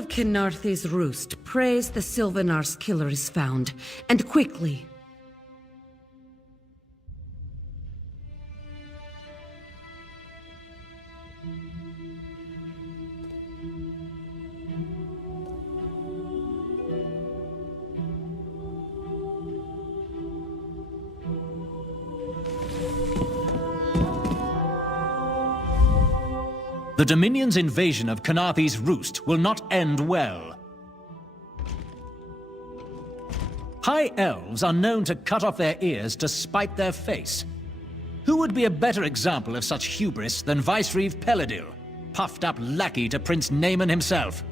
All of Kynarthi's roost prays the Sylvanar's killer is found, and quickly. The Dominion's invasion of Kynarthi's roost will not end well. High elves are known to cut off their ears to spite their face. Who would be a better example of such hubris than Vicereeve Peladil, puffed up lackey to Prince Naaman himself?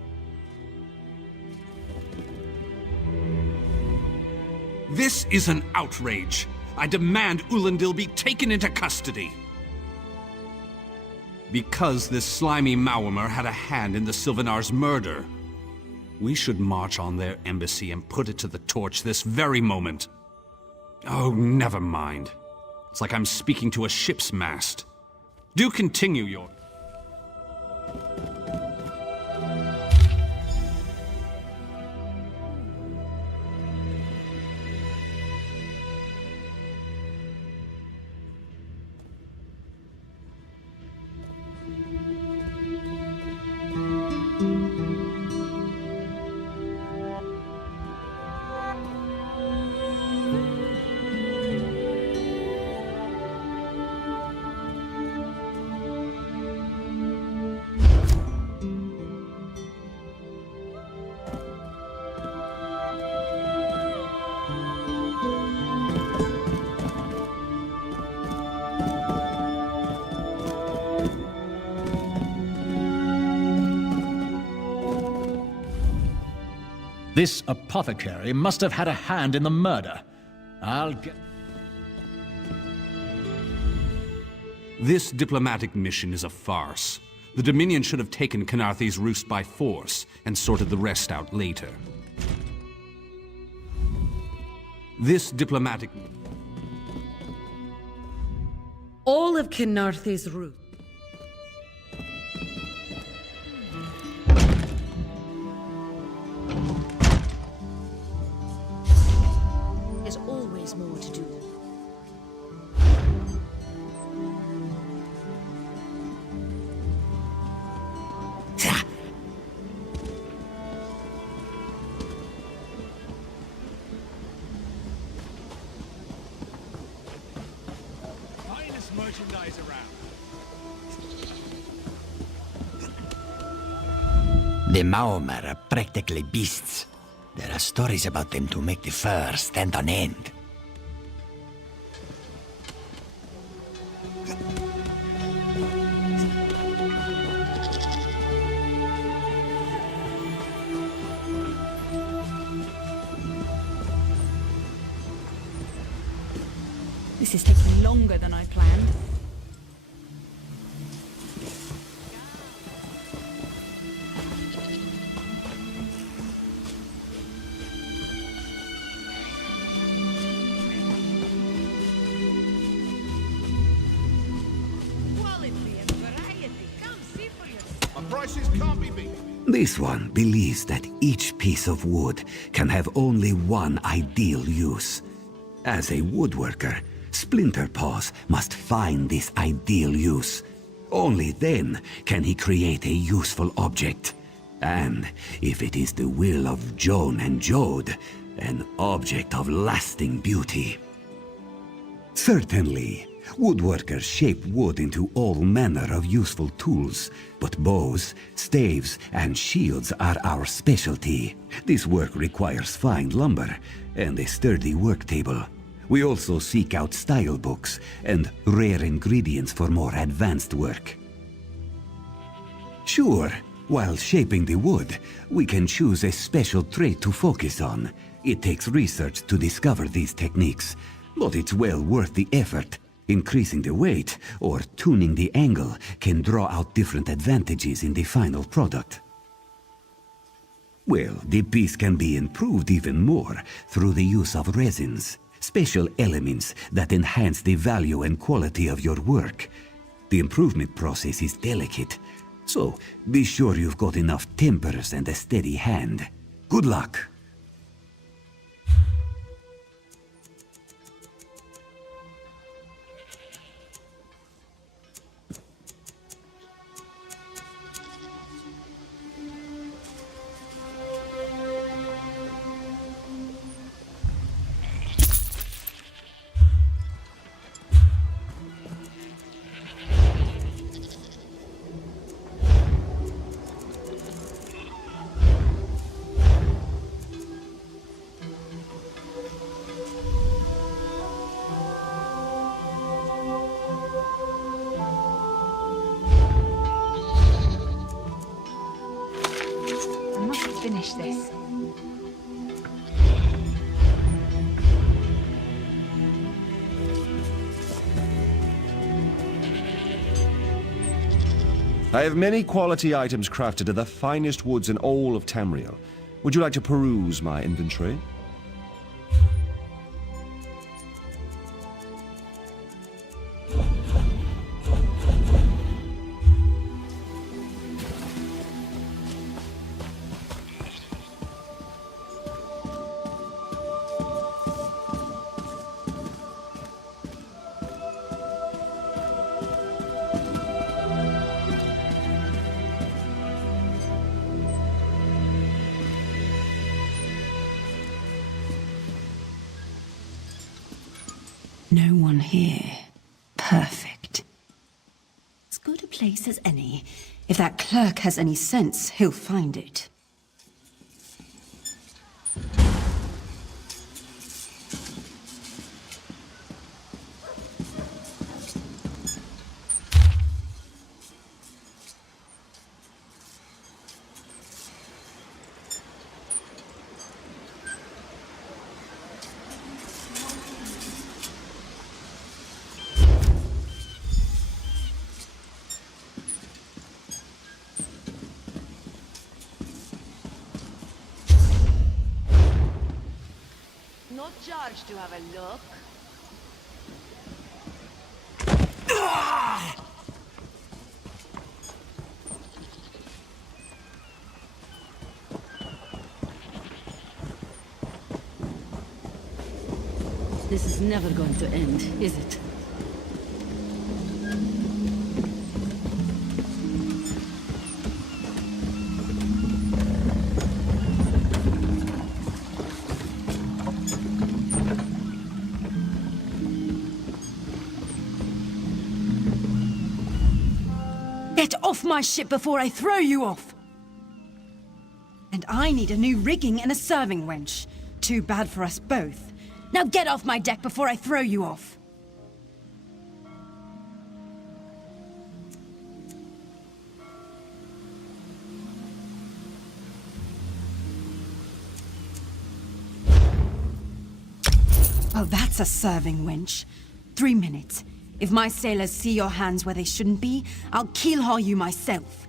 This is an outrage. I demand Ulandil be taken into custody. Because this slimy Maormer had a hand in the Sylvanar's murder. We should march on their embassy and put it to the torch this very moment. Oh, never mind. It's like I'm speaking to a ship's mast. Do continue your... This apothecary must have had a hand in the murder. I'll get... This diplomatic mission is a farce. The Dominion should have taken Kynarthi's roost by force and sorted the rest out later. This diplomatic... All of Kynarthi's roost. There's always more to do. Finest merchandise around. The Maormer are practically beasts. There are stories about them to make the fur stand on end. This is taking longer than I planned. This one believes that each piece of wood can have only one ideal use. As a woodworker, Splinterpaws must find this ideal use. Only then can he create a useful object. And, if it is the will of Joan and Jode, an object of lasting beauty. Certainly, woodworkers shape wood into all manner of useful tools, but bows, staves, and shields are our specialty. This work requires fine lumber and a sturdy work table. We also seek out style books and rare ingredients for more advanced work. Sure, while shaping the wood, we can choose a special trait to focus on. It takes research to discover these techniques, but it's well worth the effort. Increasing the weight or tuning the angle can draw out different advantages in the final product. Well, the piece can be improved even more through the use of resins, special elements that enhance the value and quality of your work. The improvement process is delicate, So, be sure you've got enough tempers and a steady hand. Good luck. I must finish this. I have many quality items crafted of the finest woods in all of Tamriel. Would you like to peruse my inventory? No one here. Perfect. As good a place as any. If that clerk has any sense, he'll find it. Not charged to have a look. This is never going to end, is it? Get off my ship before I throw you off! And I need a new rigging and a serving wench. Too bad for us both. Now get off my deck before I throw you off. Oh, that's a serving wench. 3 minutes. If my sailors see your hands where they shouldn't be, I'll keelhaul you myself.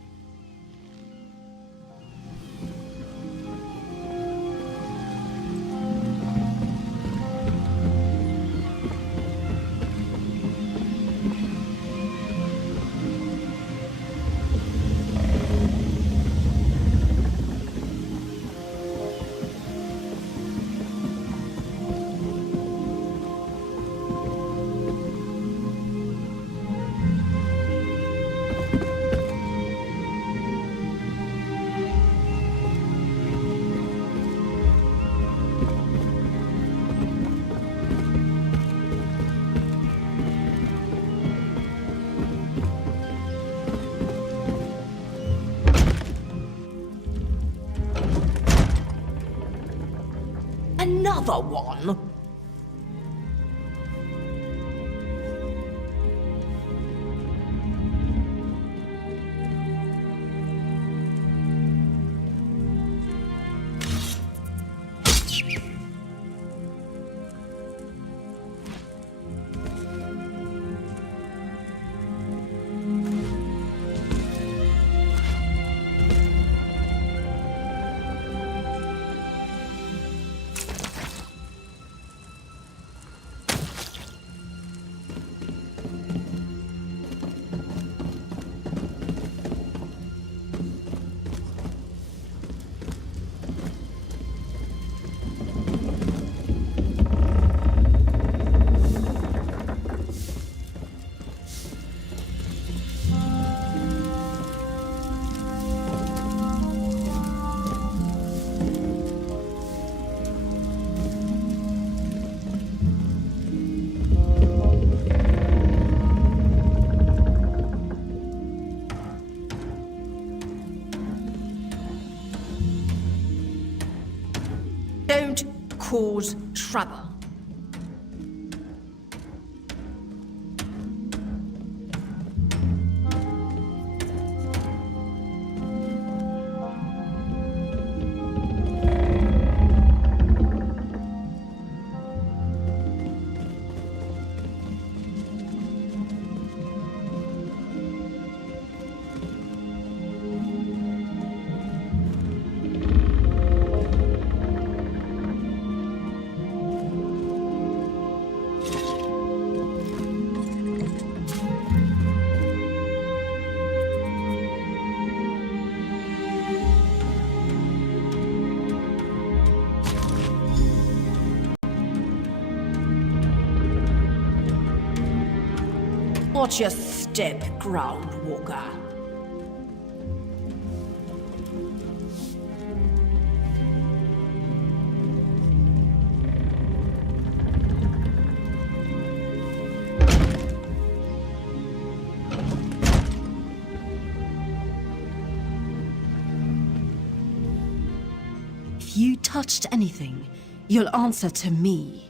Another one? cause trouble. Watch your step, groundwalker. If you touched anything, you'll answer to me.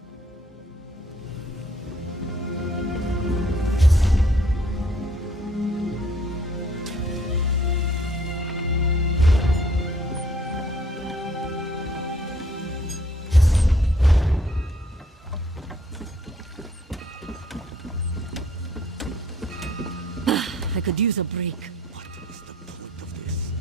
I could use a break. What is the point of this?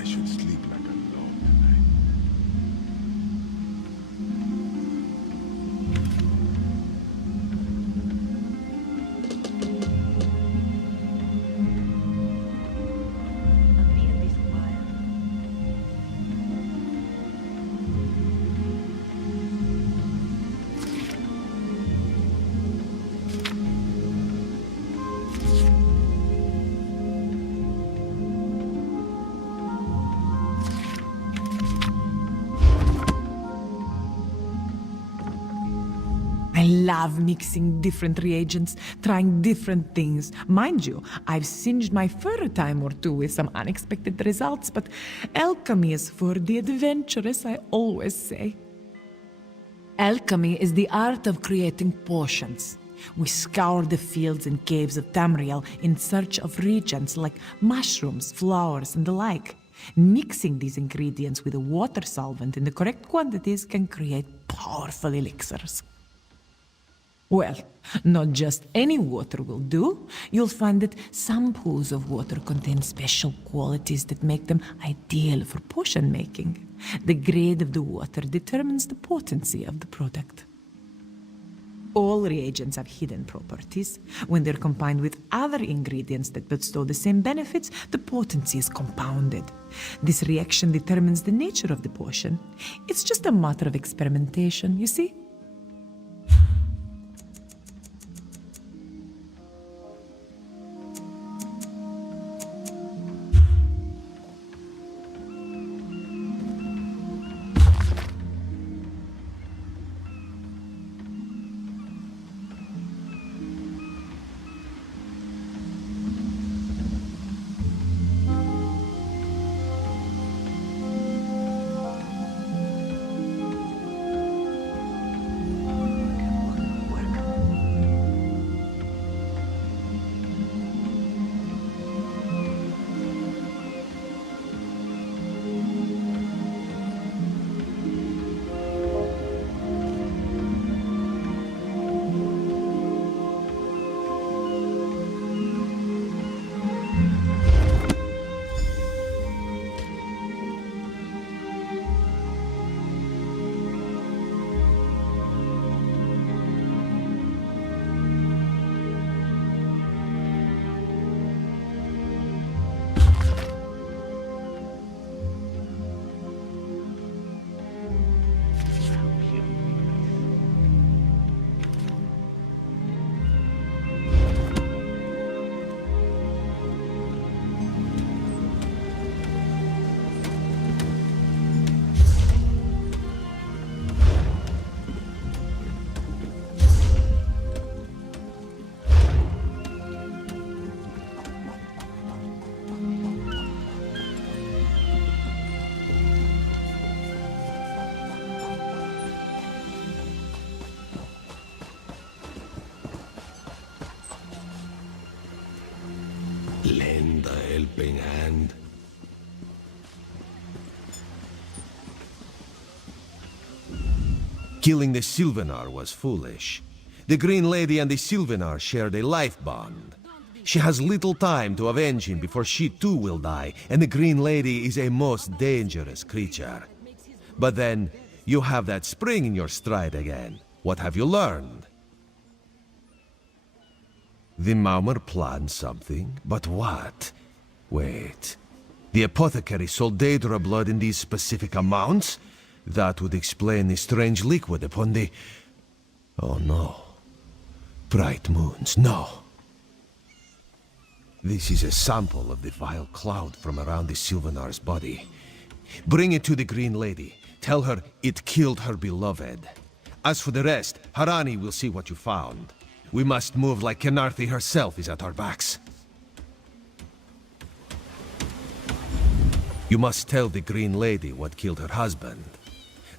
I should sleep like a log tonight. I love mixing different reagents, trying different things. Mind you, I've singed my fur a time or two with some unexpected results, but alchemy is for the adventurous, I always say. Alchemy is the art of creating potions. We scour the fields and caves of Tamriel in search of reagents like mushrooms, flowers, and the like. Mixing these ingredients with a water solvent in the correct quantities can create powerful elixirs. Well, not just any water will do. You'll find that some pools of water contain special qualities that make them ideal for potion making. The grade of the water determines the potency of the product. All reagents have hidden properties. When they're combined with other ingredients that bestow the same benefits, the potency is compounded. This reaction determines the nature of the potion. It's just a matter of experimentation, you see? Lend a helping hand. Killing the Sylvanar was foolish. The Green Lady and the Sylvanar shared a life bond. She has little time to avenge him before she too will die, and the Green Lady is a most dangerous creature. But then, you have that spring in your stride again. What have you learned? The Maumer planned something, but what? Wait. The apothecary sold Daedra blood in these specific amounts? That would explain the strange liquid upon the... Oh no. Bright moons, no. This is a sample of the vile cloud from around the Sylvanar's body. Bring it to the Green Lady. Tell her it killed her beloved. As for the rest, Harani will see what you found. We must move like Kenarthi herself is at our backs. You must tell the Green Lady what killed her husband.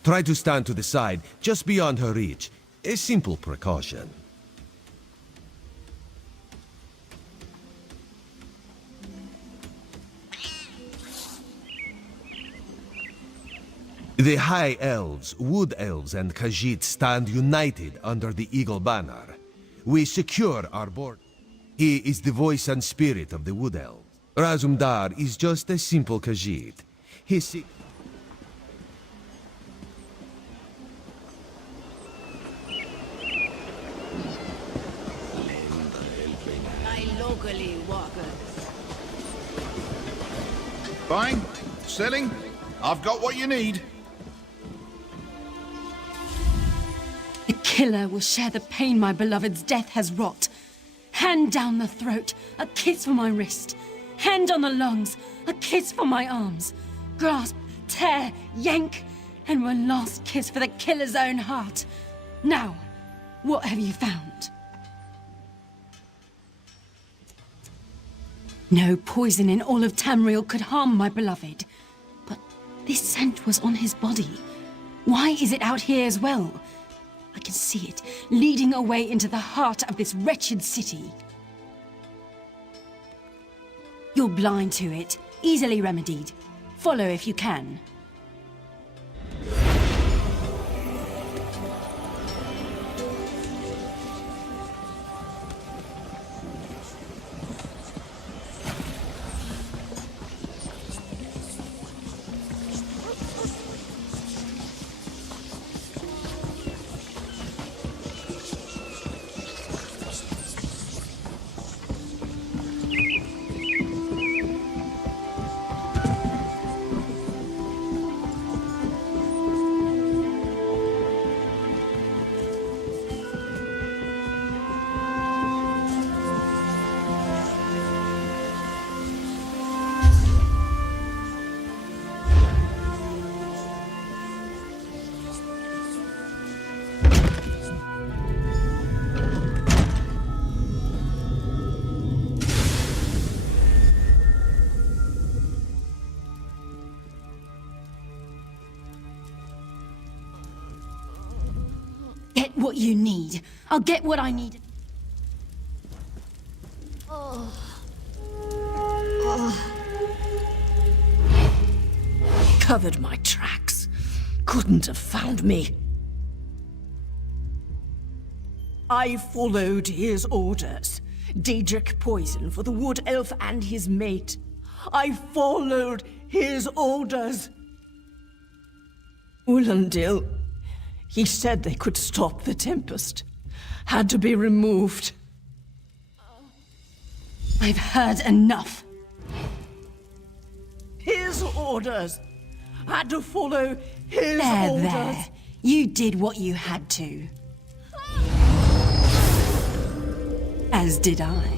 Try to stand to the side, just beyond her reach. A simple precaution. The High Elves, Wood Elves, and Khajiit stand united under the Eagle Banner. We secure our border. He is the voice and spirit of the Wood Elves. Razumdar is just a simple Khajiit. He Locally walkers. Buying? Selling? I've got what you need. The killer will share the pain my beloved's death has wrought. Hand down the throat, a kiss for my wrist. Hand on the lungs, a kiss for my arms. Grasp, tear, yank, and one last kiss for the killer's own heart. Now, what have you found? No poison in all of Tamriel could harm my beloved. But this scent was on his body. Why is it out here as well? I can see it, leading away into the heart of this wretched city. You're blind to it, easily remedied. Follow if you can. Get what you need. I'll get what I need. Covered my tracks. Couldn't have found me. I followed his orders. Daedric poison for the Wood Elf and his mate. I followed his orders. Ulandil, he said they could stop the Tempest. Had to be removed. I've heard enough. His orders. Had to follow his orders. There. You did what you had to. As did I.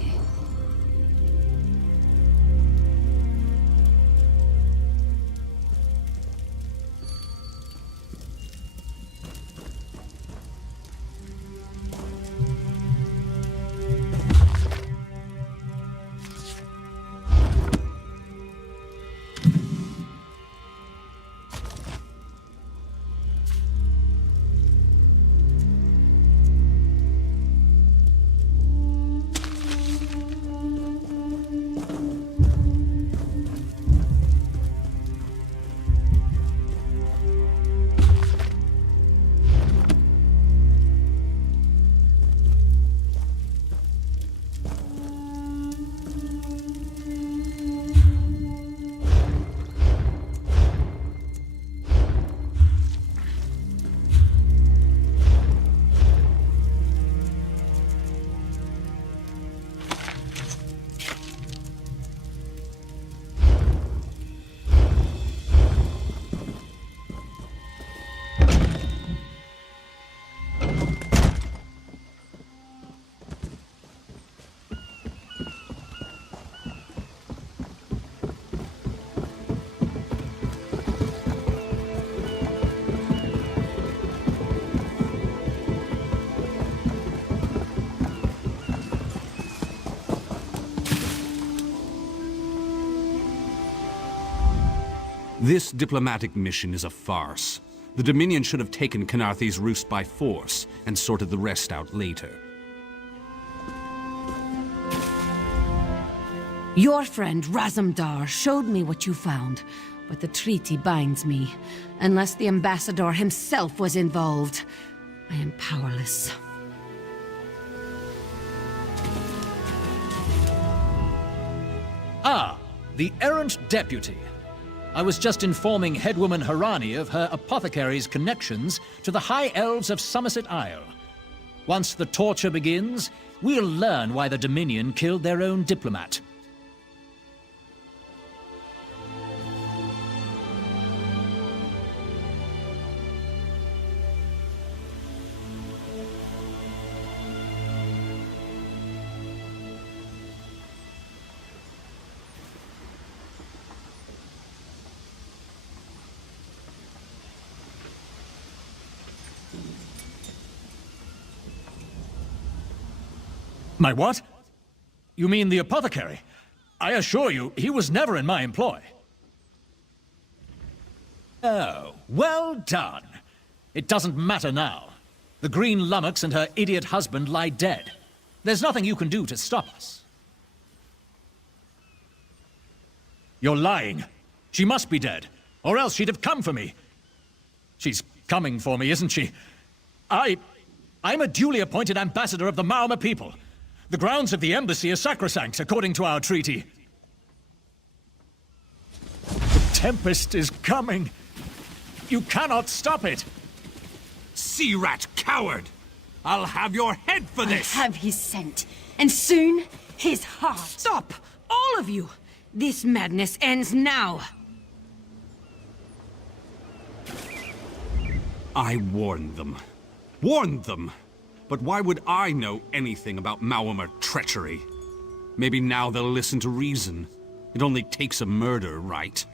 This diplomatic mission is a farce. The Dominion should have taken Khenarthi's roost by force and sorted the rest out later. Your friend Razumdar showed me what you found, but the treaty binds me. Unless the ambassador himself was involved, I am powerless. Ah, the errant deputy. I was just informing headwoman Harani of her apothecary's connections to the High Elves of Somerset Isle. Once the torture begins, we'll learn why the Dominion killed their own diplomat. My what? You mean the apothecary? I assure you, he was never in my employ. Oh, well done. It doesn't matter now. The Green Lummox and her idiot husband lie dead. There's nothing you can do to stop us. You're lying. She must be dead, or else she'd have come for me. She's coming for me, isn't she? I'm a duly appointed ambassador of the Maoma people. The grounds of the embassy are sacrosanct, according to our treaty. The Tempest is coming. You cannot stop it. Sea rat coward! I'll have your head for this! I have his scent, and soon, his heart. Stop! All of you! This madness ends now! I warned them. Warned them! But why would I know anything about Maomar treachery? Maybe now they'll listen to reason. It only takes a murder, right?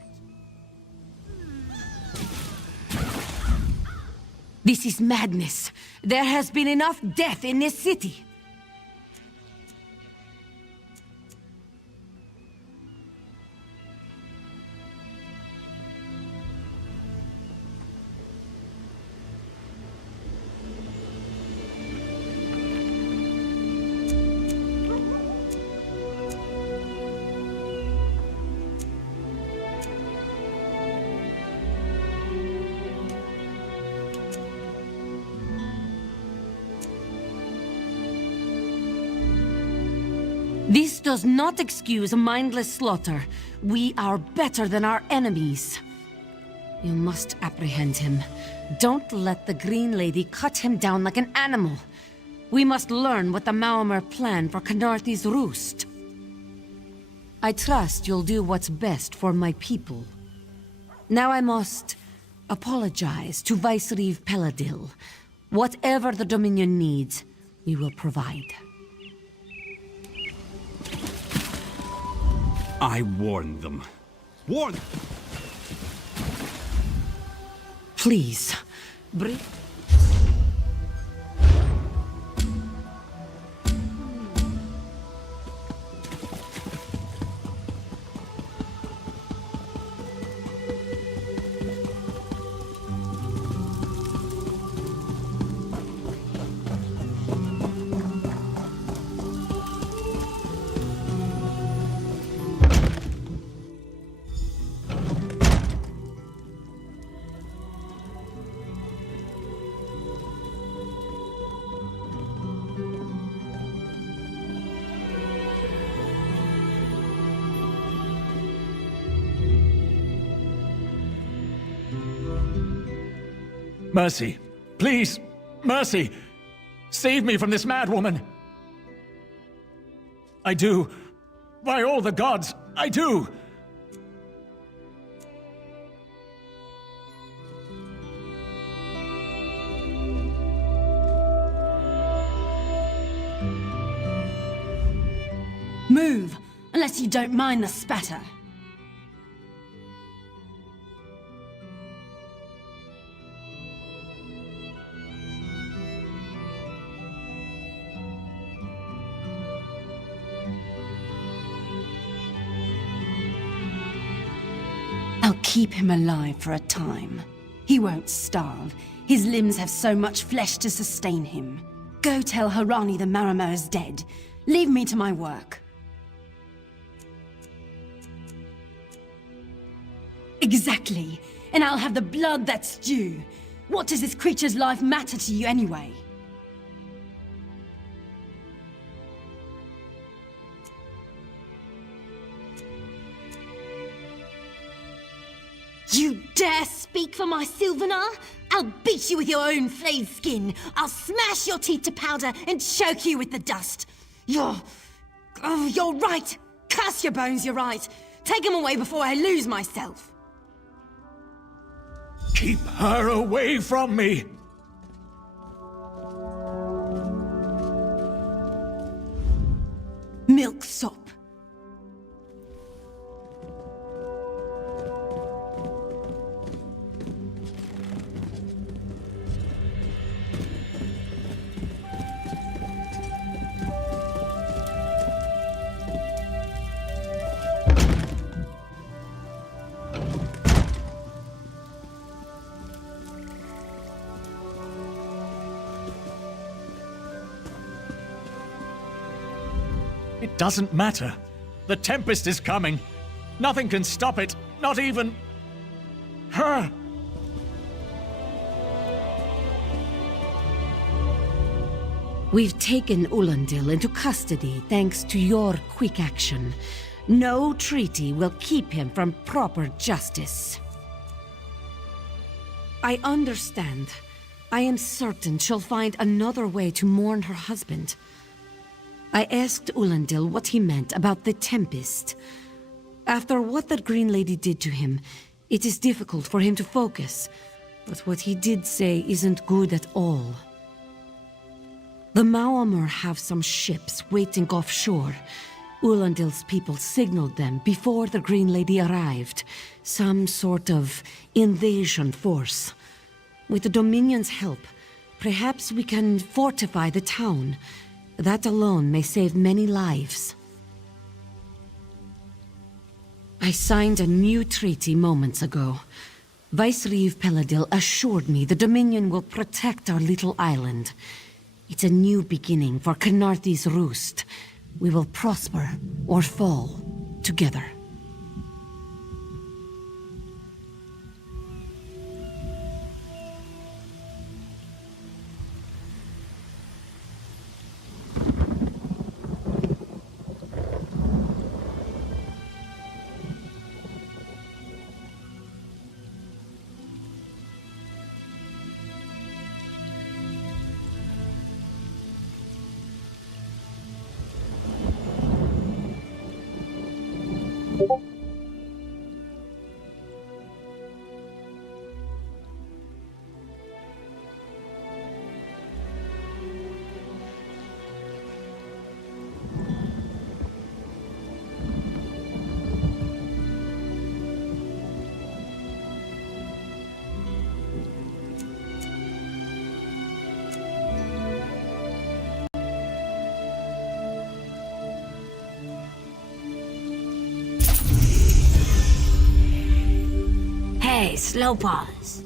This is madness. There has been enough death in this city. This does not excuse mindless slaughter. We are better than our enemies. You must apprehend him. Don't let the Green Lady cut him down like an animal. We must learn what the Maomar plan for Khenarthi's roost. I trust you'll do what's best for my people. Now I must apologize to Vicereeve Peladil. Whatever the Dominion needs, we will provide. I warned them. Warned... Please, bring... Mercy. Please. Mercy. Save me from this mad woman. I do. By all the gods, I do. Move, unless you don't mind the spatter. I'll keep him alive for a time. He won't starve. His limbs have so much flesh to sustain him. Go tell Harani the Marama is dead. Leave me to my work. Exactly. And I'll have the blood that's due. What does this creature's life matter to you anyway? You dare speak for my Sylvanar? I'll beat you with your own flayed skin. I'll smash your teeth to powder and choke you with the dust. You're right. Curse your bones, you're right. Take him away before I lose myself. Keep her away from me! Milksop. It doesn't matter. The Tempest is coming. Nothing can stop it, not even... her! We've taken Ulandil into custody thanks to your quick action. No treaty will keep him from proper justice. I understand. I am certain she'll find another way to mourn her husband. I asked Ulandil what he meant about the Tempest. After what that Green Lady did to him, it is difficult for him to focus. But what he did say isn't good at all. The Maomur have some ships waiting offshore. Ulandil's people signaled them before the Green Lady arrived. Some sort of invasion force. With the Dominion's help, perhaps we can fortify the town. That alone may save many lives. I signed a new treaty moments ago. Vicereeve Peladil assured me the Dominion will protect our little island. It's a new beginning for Canarthi's Roost. We will prosper or fall together. Hey, slow paws.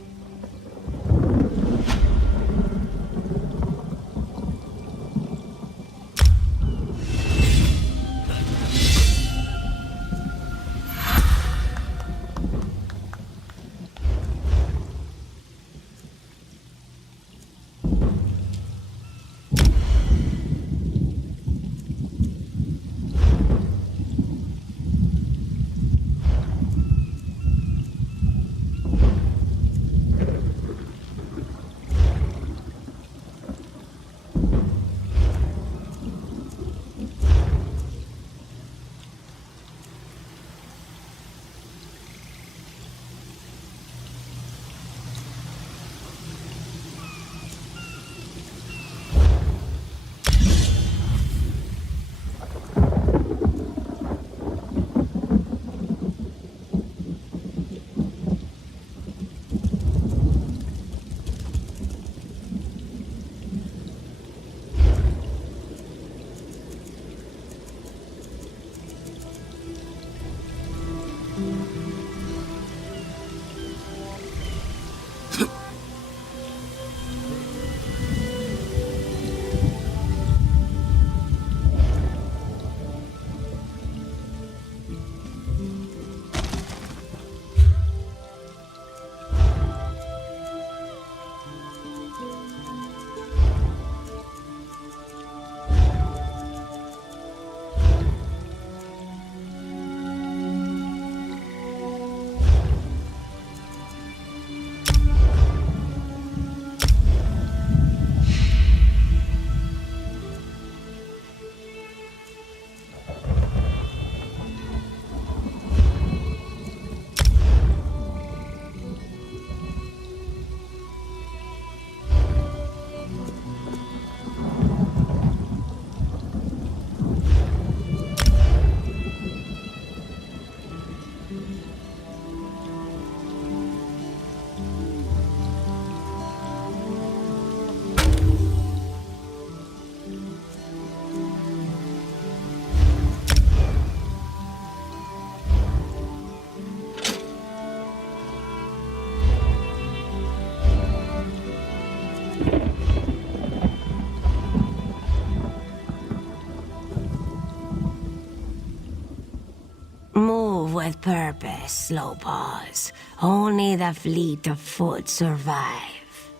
Move with purpose, Slow Paws. Only the fleet of foot survive.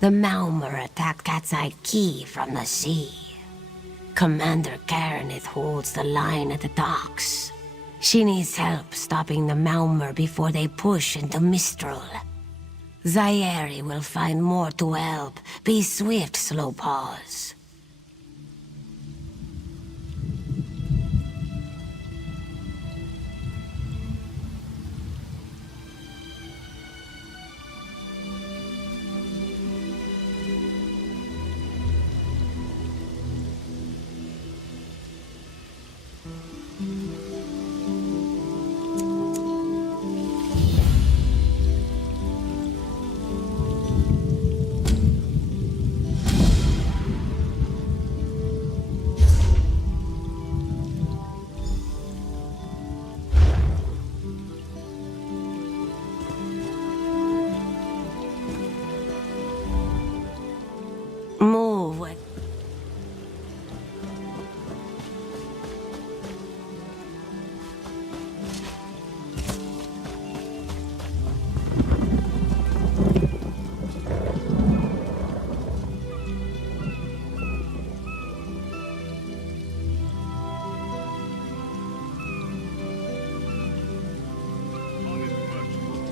The Malmer attacked Cat's Eye Key from the sea. Commander Karenith holds the line at the docks. She needs help stopping the Malmer before they push into Mistral. Zairi will find more to help. Be swift, Slow Paws. Move with...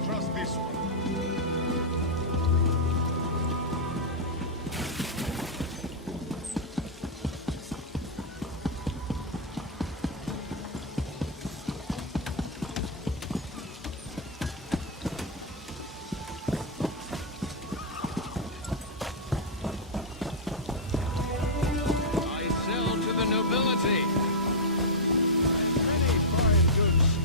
Trust this one. I sell to the nobility. And many fine goods.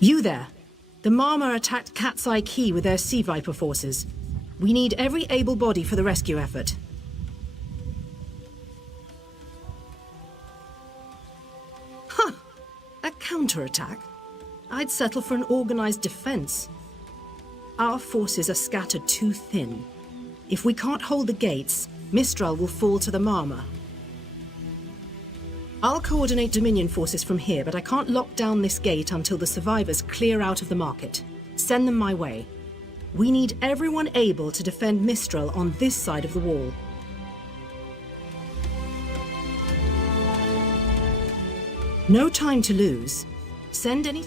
You there. The Marmor attacked Cat's Eye Key with their Sea Viper forces. We need every able body for the rescue effort. Huh! A counterattack? I'd settle for an organized defense. Our forces are scattered too thin. If we can't hold the gates, Mistral will fall to the Marmor. I'll coordinate Dominion forces from here, but I can't lock down this gate until the survivors clear out of the market. Send them my way. We need everyone able to defend Mistral on this side of the wall. No time to lose. Send any...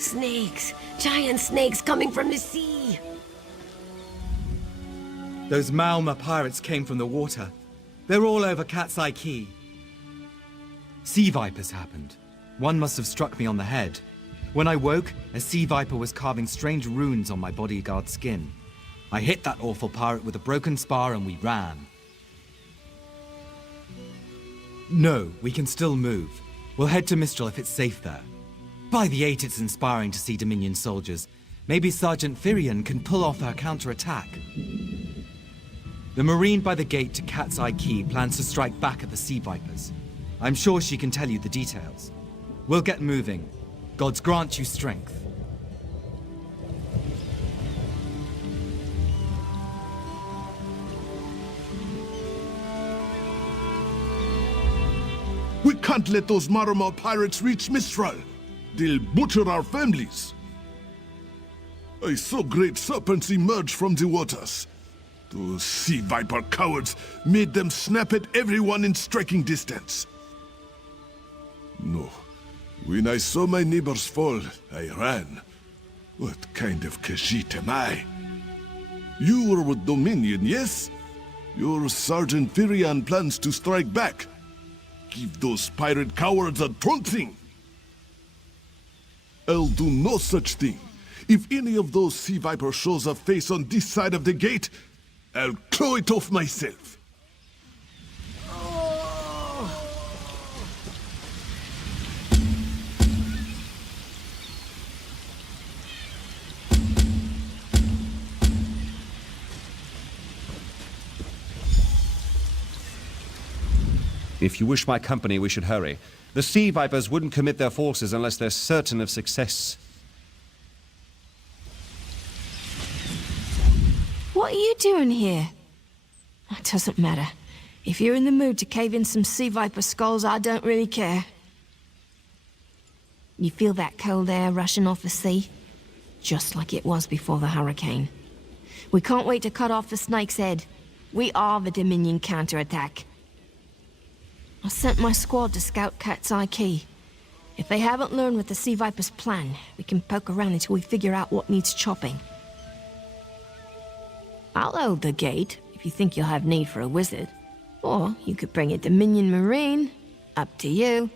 Snakes! Giant snakes coming from the sea! Those Malma pirates came from the water. They're all over Cat's Eye Key. Sea vipers happened. One must have struck me on the head. When I woke, a sea viper was carving strange runes on my bodyguard's skin. I hit that awful pirate with a broken spar and we ran. No, we can still move. We'll head to Mistral if it's safe there. By the 8, it's inspiring to see Dominion soldiers. Maybe Sergeant Firion can pull off her counterattack. The Marine by the gate to Cat's Eye Key plans to strike back at the Sea Vipers. I'm sure she can tell you the details. We'll get moving. Gods grant you strength. We can't let those Marama pirates reach Mistral. They'll butcher our families. I saw great serpents emerge from the waters. Those sea viper cowards made them snap at everyone in striking distance. No. When I saw my neighbors fall, I ran. What kind of Khajiit am I? You were with Dominion, yes? Your Sergeant Firian plans to strike back. Give those pirate cowards a trouncing. I'll do no such thing. If any of those sea vipers shows a face on this side of the gate, I'll claw it off myself. If you wish my company, we should hurry. The Sea Vipers wouldn't commit their forces unless they're certain of success. What are you doing here? It doesn't matter. If you're in the mood to cave in some sea viper skulls, I don't really care. You feel that cold air rushing off the sea? Just like it was before the hurricane. We can't wait to cut off the snake's head. We are the Dominion counterattack. I sent my squad to scout Cat's Eye Key. If they haven't learned what the Sea Viper's plan, we can poke around until we figure out what needs chopping. I'll hold the gate, if you think you'll have need for a wizard. Or you could bring a Dominion Marine. Up to you.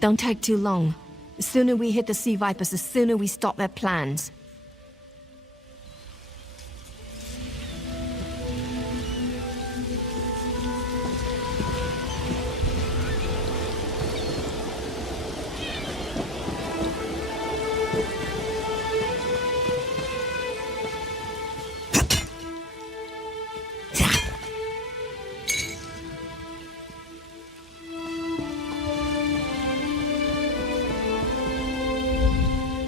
Don't take too long. The sooner we hit the Sea Vipers, the sooner we stop their plans.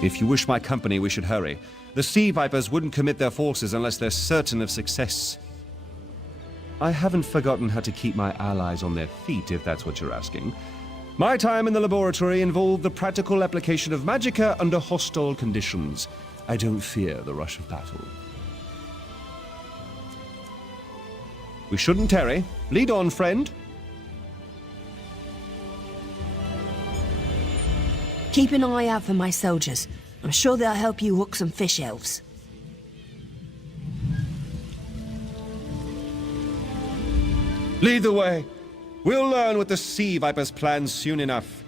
If you wish my company, we should hurry. The Sea Vipers wouldn't commit their forces unless they're certain of success. I haven't forgotten how to keep my allies on their feet, if that's what you're asking. My time in the laboratory involved the practical application of magicka under hostile conditions. I don't fear the rush of battle. We shouldn't tarry. Lead on, friend. Keep an eye out for my soldiers. I'm sure they'll help you hook some fish elves. Lead the way. We'll learn what the Sea Viper's plans soon enough.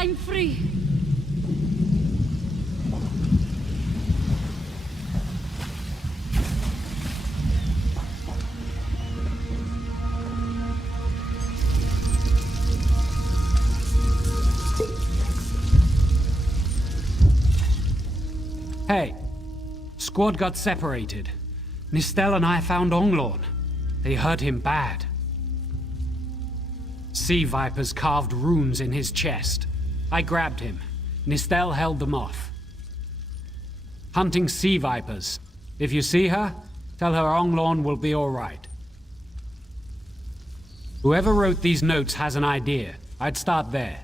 I'm free. Hey, squad got separated. Nistel and I found Onglorn. They hurt him bad. Sea vipers carved runes in his chest. I grabbed him. Nistel held them off. Hunting sea vipers. If you see her, tell her Onglorn will be all right. Whoever wrote these notes has an idea. I'd start there.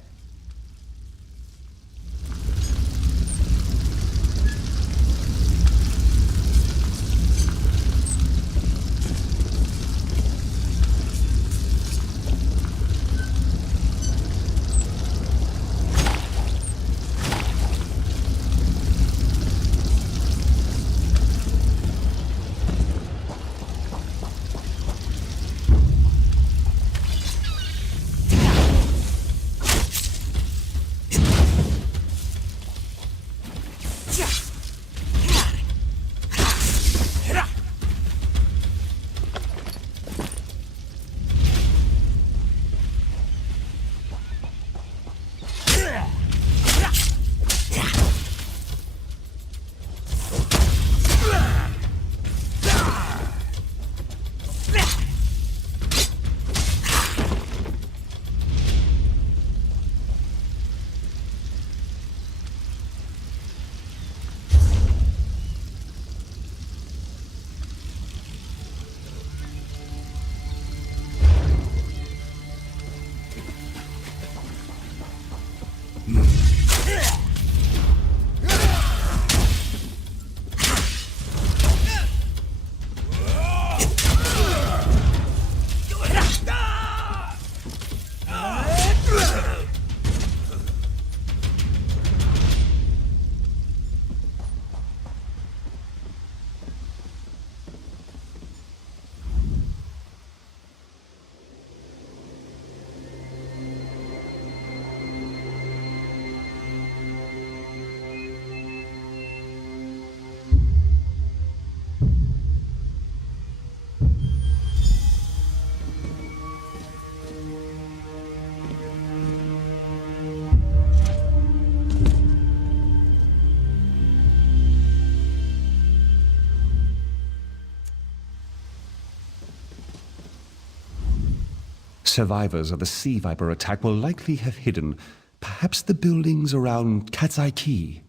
Survivors of the Sea Viper attack will likely have hidden, perhaps the buildings around Cat's Eye Key.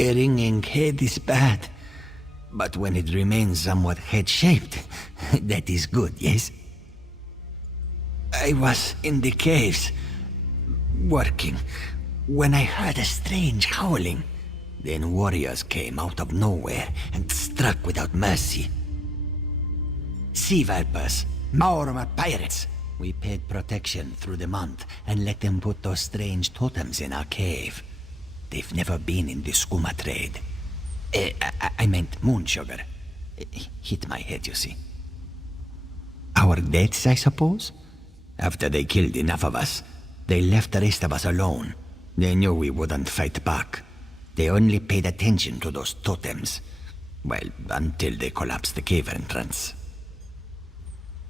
A ringing head is bad, but when it remains somewhat head-shaped, that is good, yes? I was in the caves, working, when I heard a strange howling. Then warriors came out of nowhere and struck without mercy. Sea vipers, Maormer pirates, We paid protection through the month and let them put those strange totems in our cave. They've never been in the skooma trade. I meant moon sugar. Hit my head, you see. Our deaths, I suppose? After they killed enough of us, they left the rest of us alone. They knew we wouldn't fight back. They only paid attention to those totems. Well, until they collapsed the cave entrance.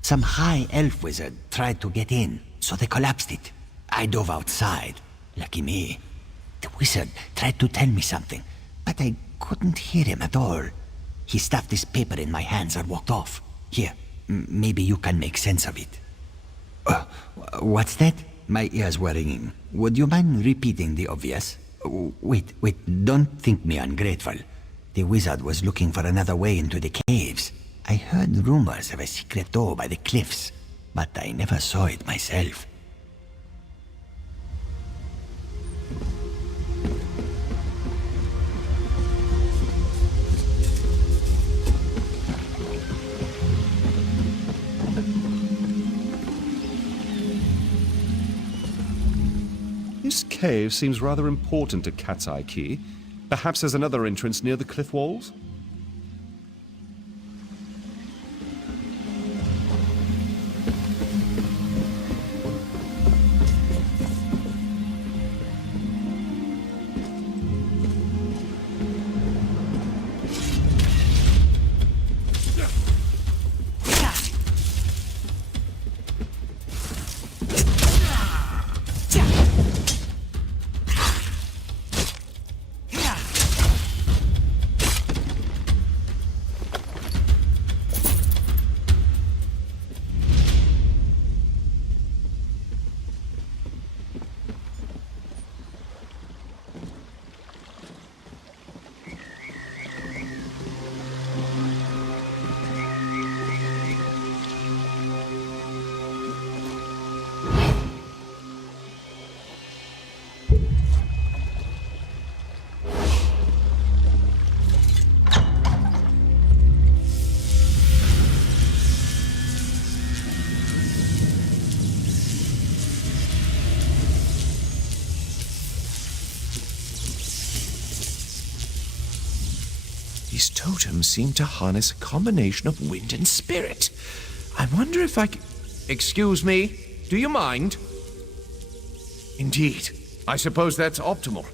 Some high elf wizard tried to get in, so they collapsed it. I dove outside. Lucky me. The wizard tried to tell me something, but I couldn't hear him at all. He stuffed this paper in my hands and walked off. Here, maybe you can make sense of it. What's that? My ears were ringing. Would you mind repeating the obvious? Wait, don't think me ungrateful. The wizard was looking for another way into the caves. I heard rumors of a secret door by the cliffs, but I never saw it myself. This cave seems rather important to Cat's Eye Key. Perhaps there's another entrance near the cliff walls? These totems seem to harness a combination of wind and spirit. I wonder if I can... Excuse me, do you mind? Indeed. I suppose that's optimal.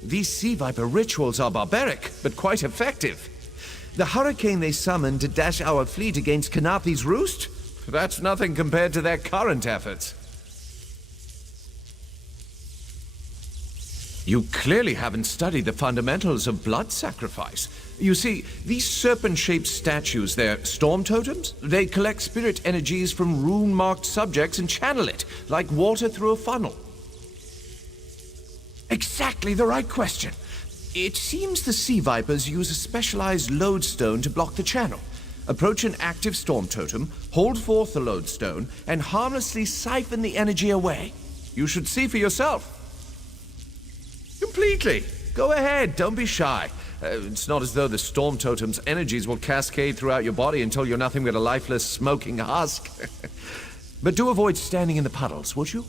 These sea viper rituals are barbaric, but quite effective. The hurricane they summoned to dash our fleet against Kanafi's roost? That's nothing compared to their current efforts. You clearly haven't studied the fundamentals of blood sacrifice. You see, these serpent-shaped statues, they're storm totems. They collect spirit energies from rune-marked subjects and channel it, like water through a funnel. Exactly the right question. It seems the sea vipers use a specialized lodestone to block the channel. Approach an active storm totem, hold forth the lodestone, and harmlessly siphon the energy away. You should see for yourself. Completely. Go ahead, don't be shy. It's not as though the storm totem's energies will cascade throughout your body until you're nothing but a lifeless, smoking husk. But do avoid standing in the puddles, would you?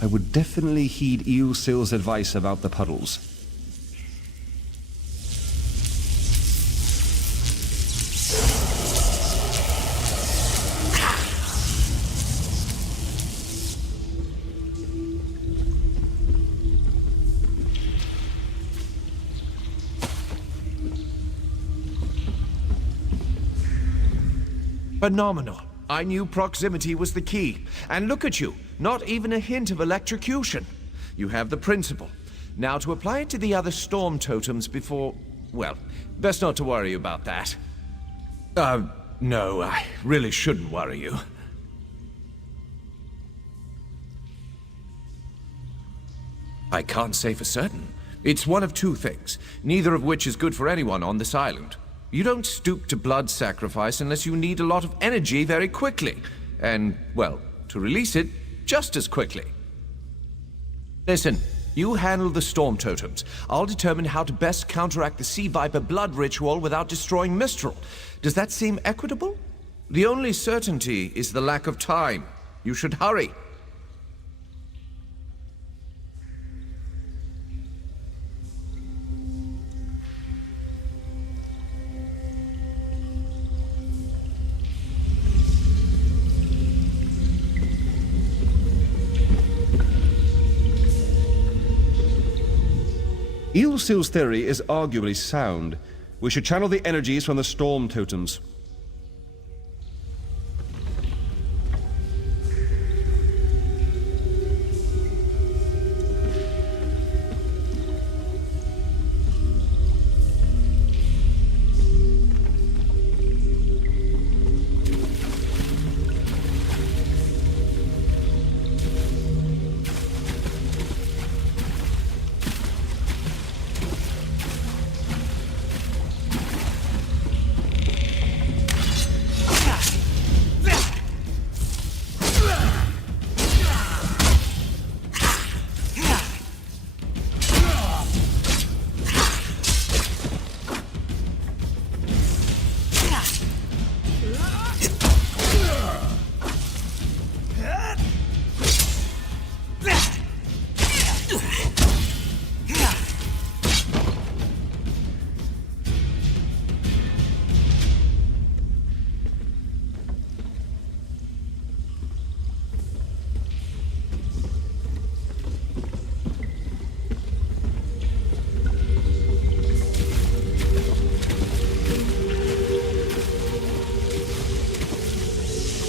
I would definitely heed Eosil's advice about the puddles. Phenomenal. I knew proximity was the key. And look at you, not even a hint of electrocution. You have the principle. Now to apply it to the other storm totems before... well, best not to worry about that. No, I really shouldn't worry you. I can't say for certain. It's one of two things, neither of which is good for anyone on this island. You don't stoop to blood sacrifice unless you need a lot of energy very quickly. And, well, to release it just as quickly. Listen, You handle the storm totems. I'll determine how to best counteract the Sea Viper blood ritual without destroying Mistral. Does that seem equitable? The only certainty is the lack of time. You should hurry. Eelsil's theory is arguably sound. We should channel the energies from the storm totems.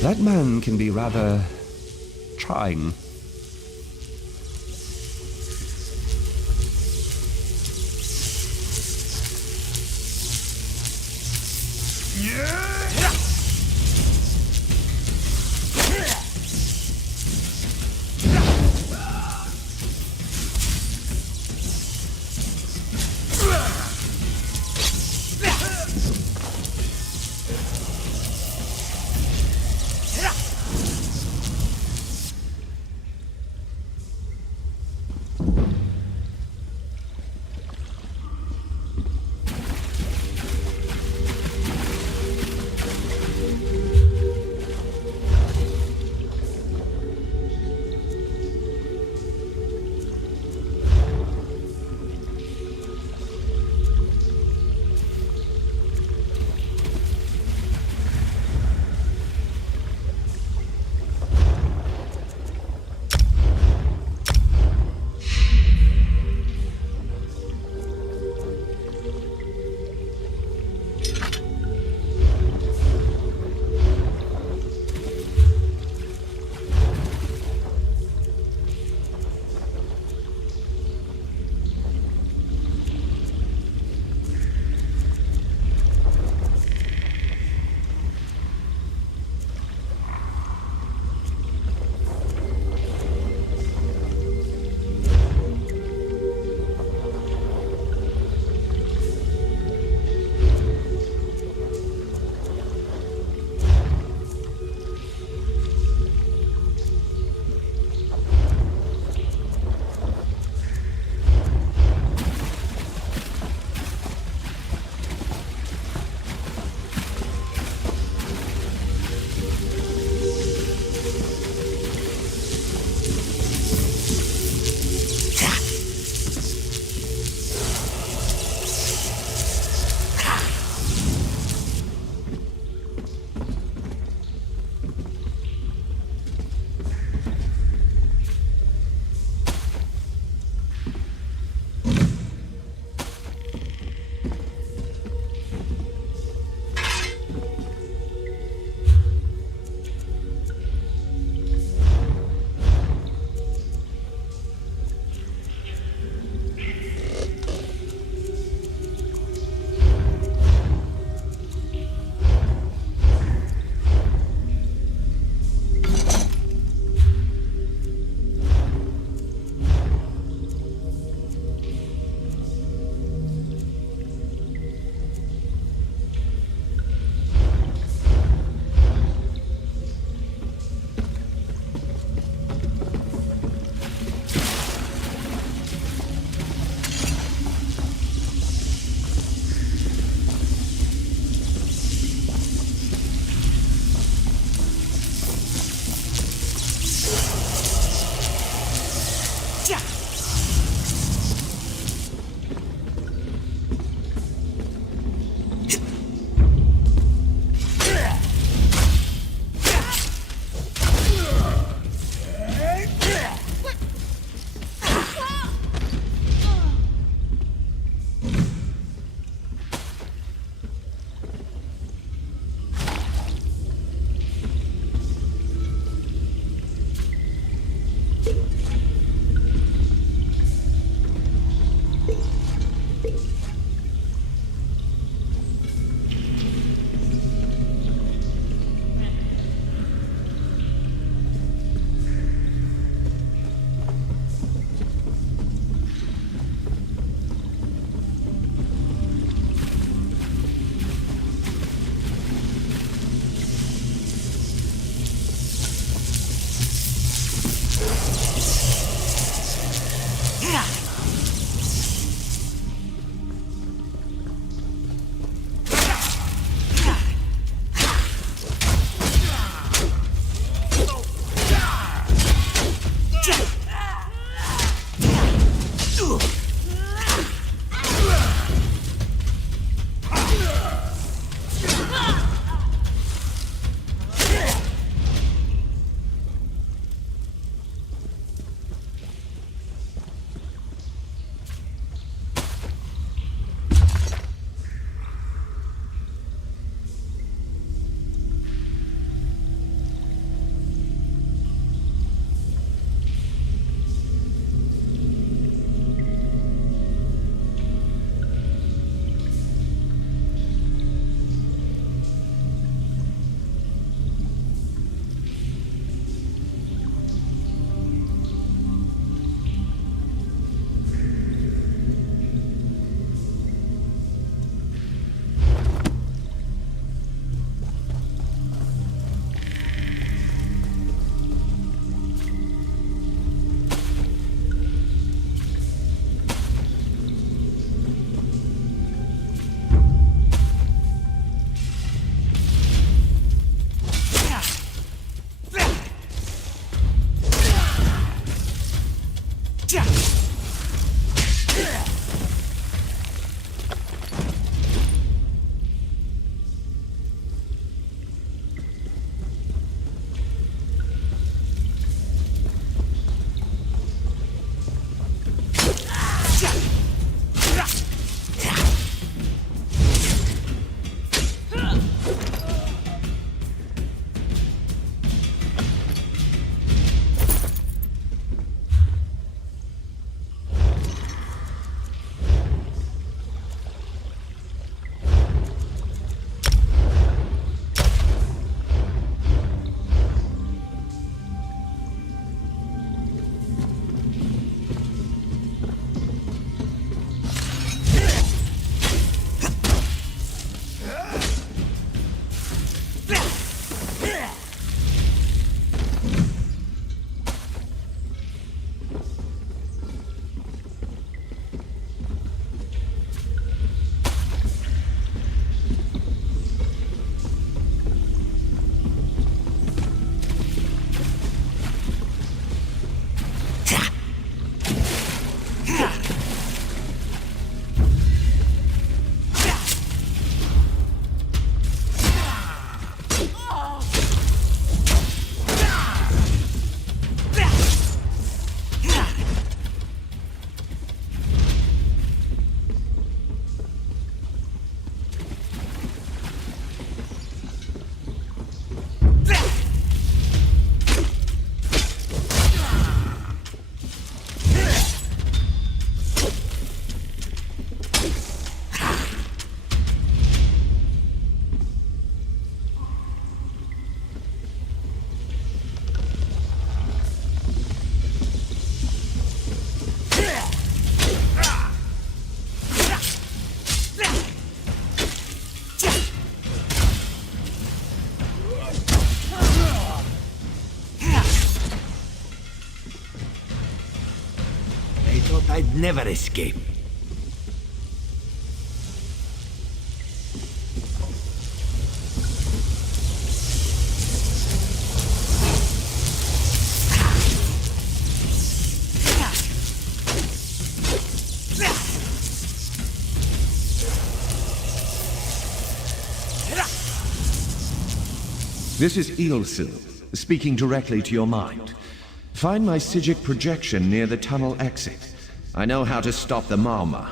That man can be rather trying. I'd never escape. This is Eelsil, speaking directly to your mind. Find my Psijic projection near the tunnel exit. I know how to stop the Mauma.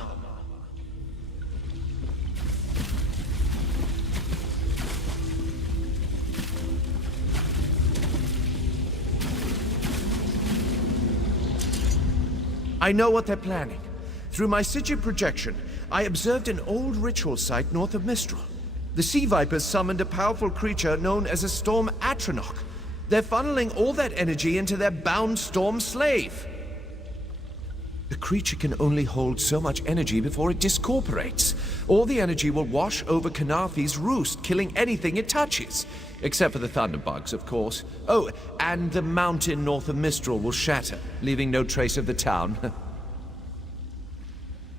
I know what they're planning. Through my Psijic projection, I observed an old ritual site north of Mistral. The Sea Vipers summoned a powerful creature known as a Storm Atronach. They're funneling all that energy into their bound Storm Slave. The creature can only hold so much energy before it discorporates. All the energy will wash over Kanathi's roost, killing anything it touches. Except for the Thunderbugs, of course. Oh, and the mountain north of Mistral will shatter, leaving no trace of the town.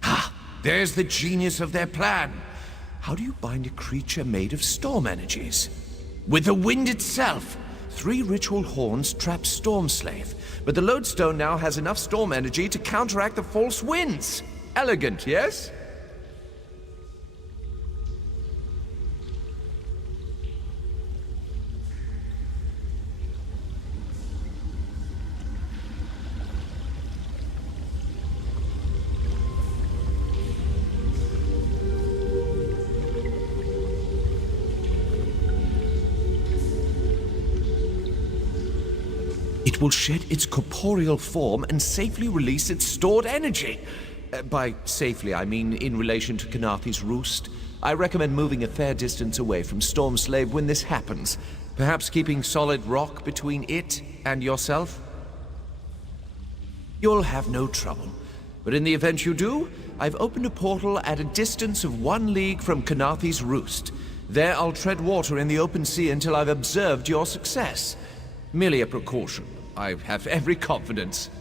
Ha! There's the genius of their plan. How do you bind a creature made of storm energies? With the wind itself! 3 ritual horns trap Storm Slave, but the lodestone now has enough storm energy to counteract the false winds. Elegant, yes? It will shed its corporeal form and safely release its stored energy. By safely, I mean in relation to Kanathi's roost. I recommend moving a fair distance away from Storm Slave when this happens. Perhaps keeping solid rock between it and yourself? You'll have no trouble. But in the event you do, I've opened a portal at a distance of 1 league from Kanathi's roost. There I'll tread water in the open sea until I've observed your success. Merely a precaution. I have every confidence.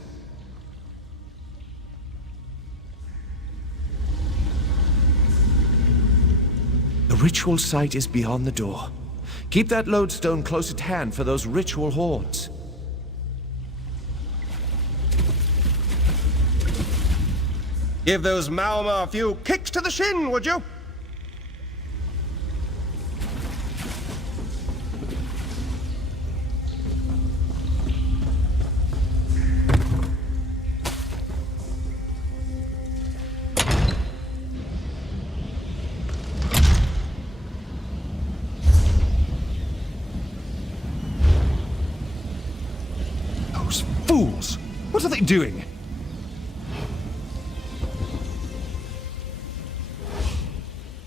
The ritual site is beyond the door. Keep that lodestone close at hand for those ritual horns. Give those Mauma a few kicks to the shin, would you? Fools! What are they doing?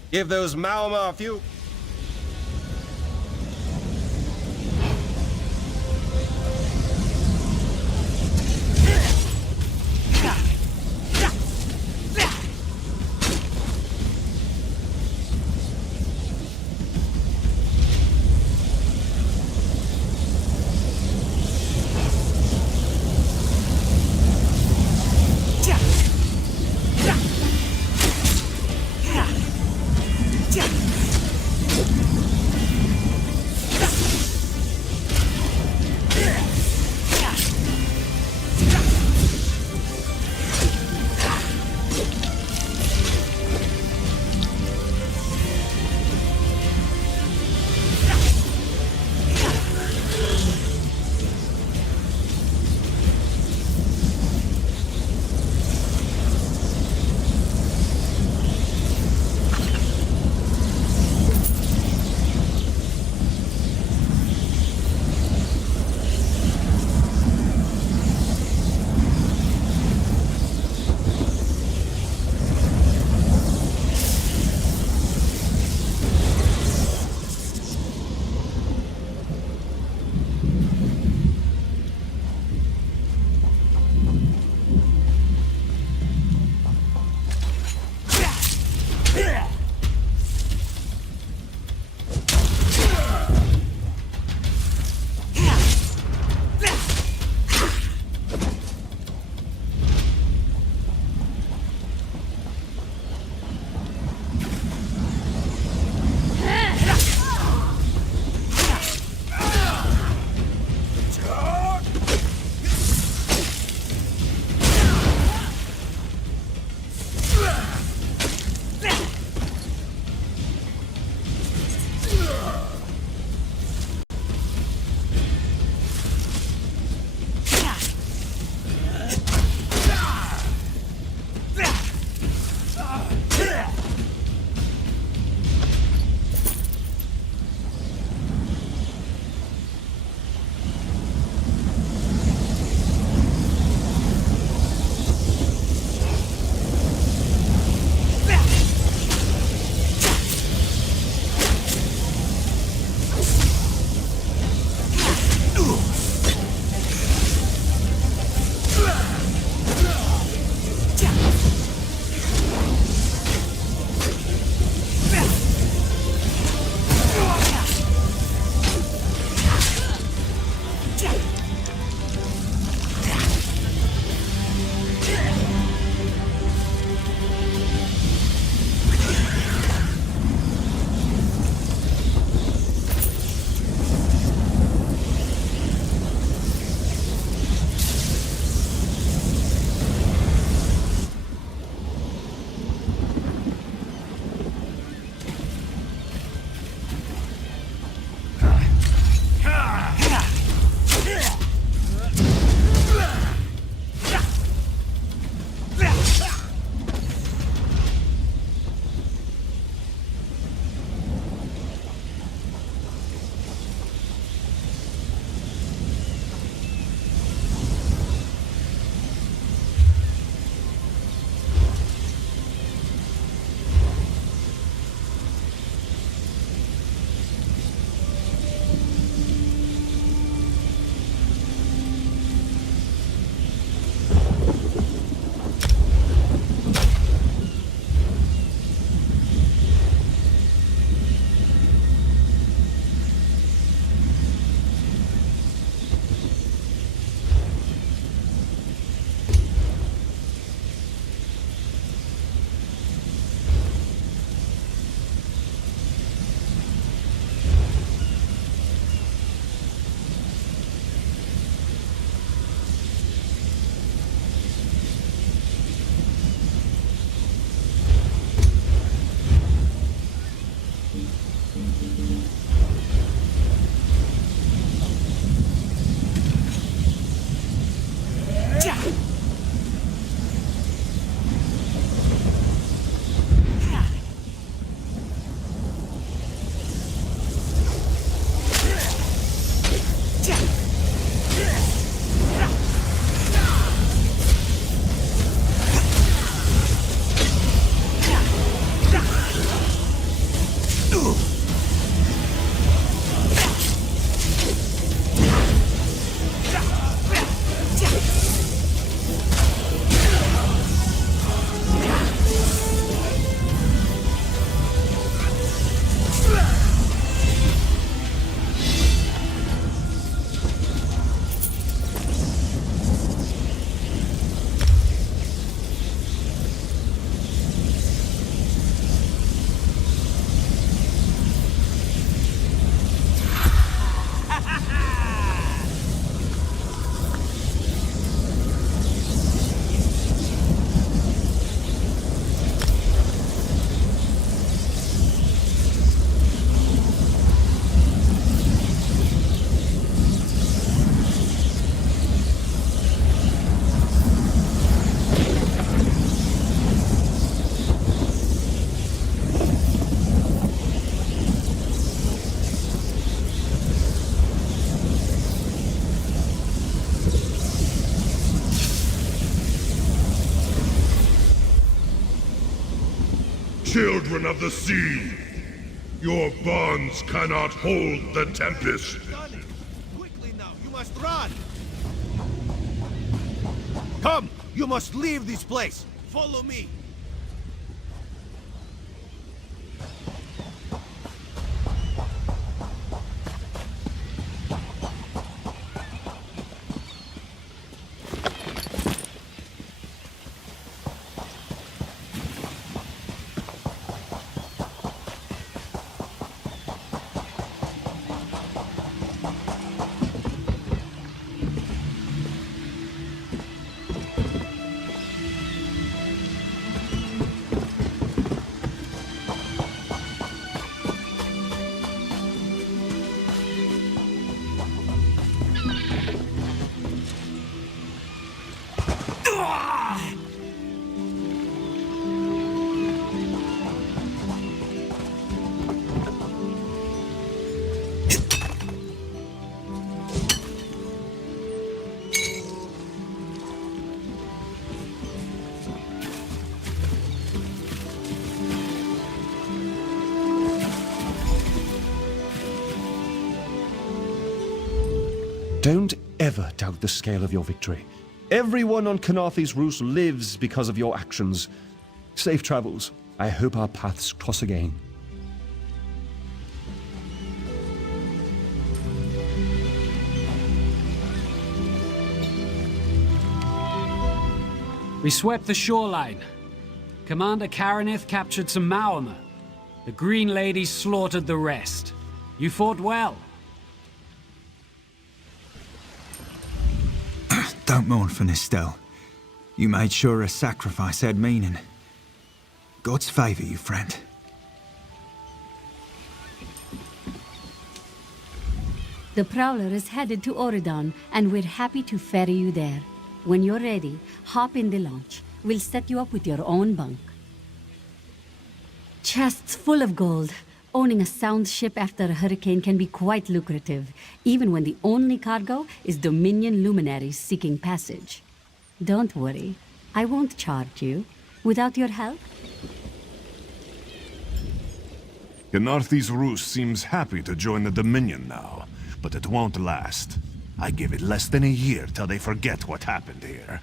Give those Mauma a few... children of the sea! Your bonds cannot hold the Tempest! Quickly now, you must run! Come! You must leave this place! Follow me! Don't ever doubt the scale of your victory. Everyone on Canarthy's Roost lives because of your actions. Safe travels. I hope our paths cross again. We swept the shoreline. Commander Karanith captured some Maormer. The Green Lady slaughtered the rest. You fought well. Don't mourn for Nistel. You made sure her sacrifice had meaning. God's favor you, friend. The Prowler is headed to Oridon, and we're happy to ferry you there. When you're ready, hop in the launch. We'll set you up with your own bunk. Chests full of gold. Owning a sound ship after a hurricane can be quite lucrative, even when the only cargo is Dominion luminaries seeking passage. Don't worry, I won't charge you. Without your help? Canarthy's Roost seems happy to join the Dominion now, but it won't last. I give it less than a year till they forget what happened here.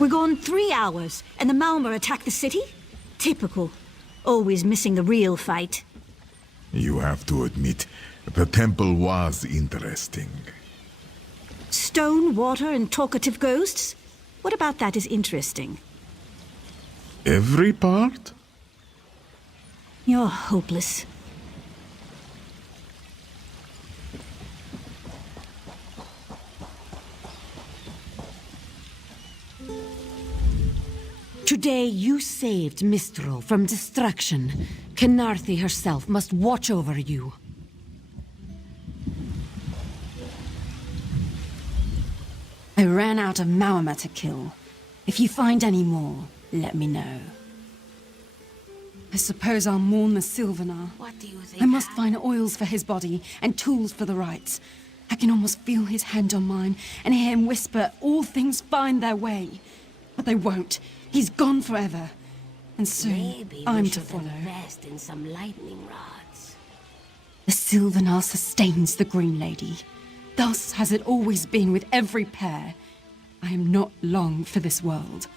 We're gone 3 hours, and the Maormer attack the city? Typical. Always missing the real fight. You have to admit, the temple was interesting. Stone, water, and talkative ghosts? What about that is interesting? Every part? You're hopeless. Today you saved Mistral from destruction. Canarthy herself must watch over you. I ran out of Maormer to kill. If you find any more, let me know. I suppose I'll mourn the Sylvanar. What do you think? I must find oils for his body and tools for the rites. I can almost feel his hand on mine and hear him whisper, all things find their way. But they won't. He's gone forever. And soon, Maybe I'm we to should follow. invest in some lightning rods. The Sylvanar sustains the Green Lady. Thus has it always been with every pair. I am not long for this world.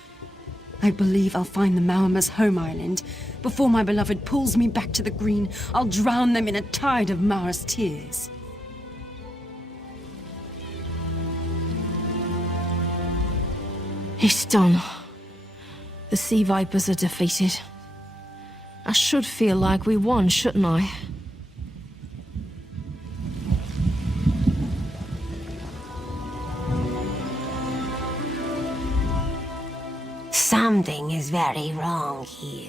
I believe I'll find the Maormer's home island. Before my beloved pulls me back to the Green, I'll drown them in a tide of Mara's tears. It's done. The Sea Vipers are defeated. I should feel like we won, shouldn't I? Something is very wrong here.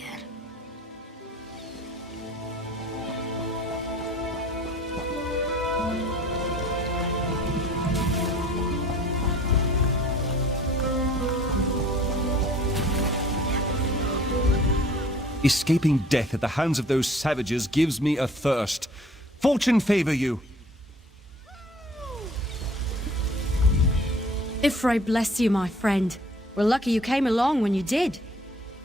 Escaping death at the hands of those savages gives me a thirst. Fortune favor you. Ifray bless you, my friend. We're lucky you came along when you did.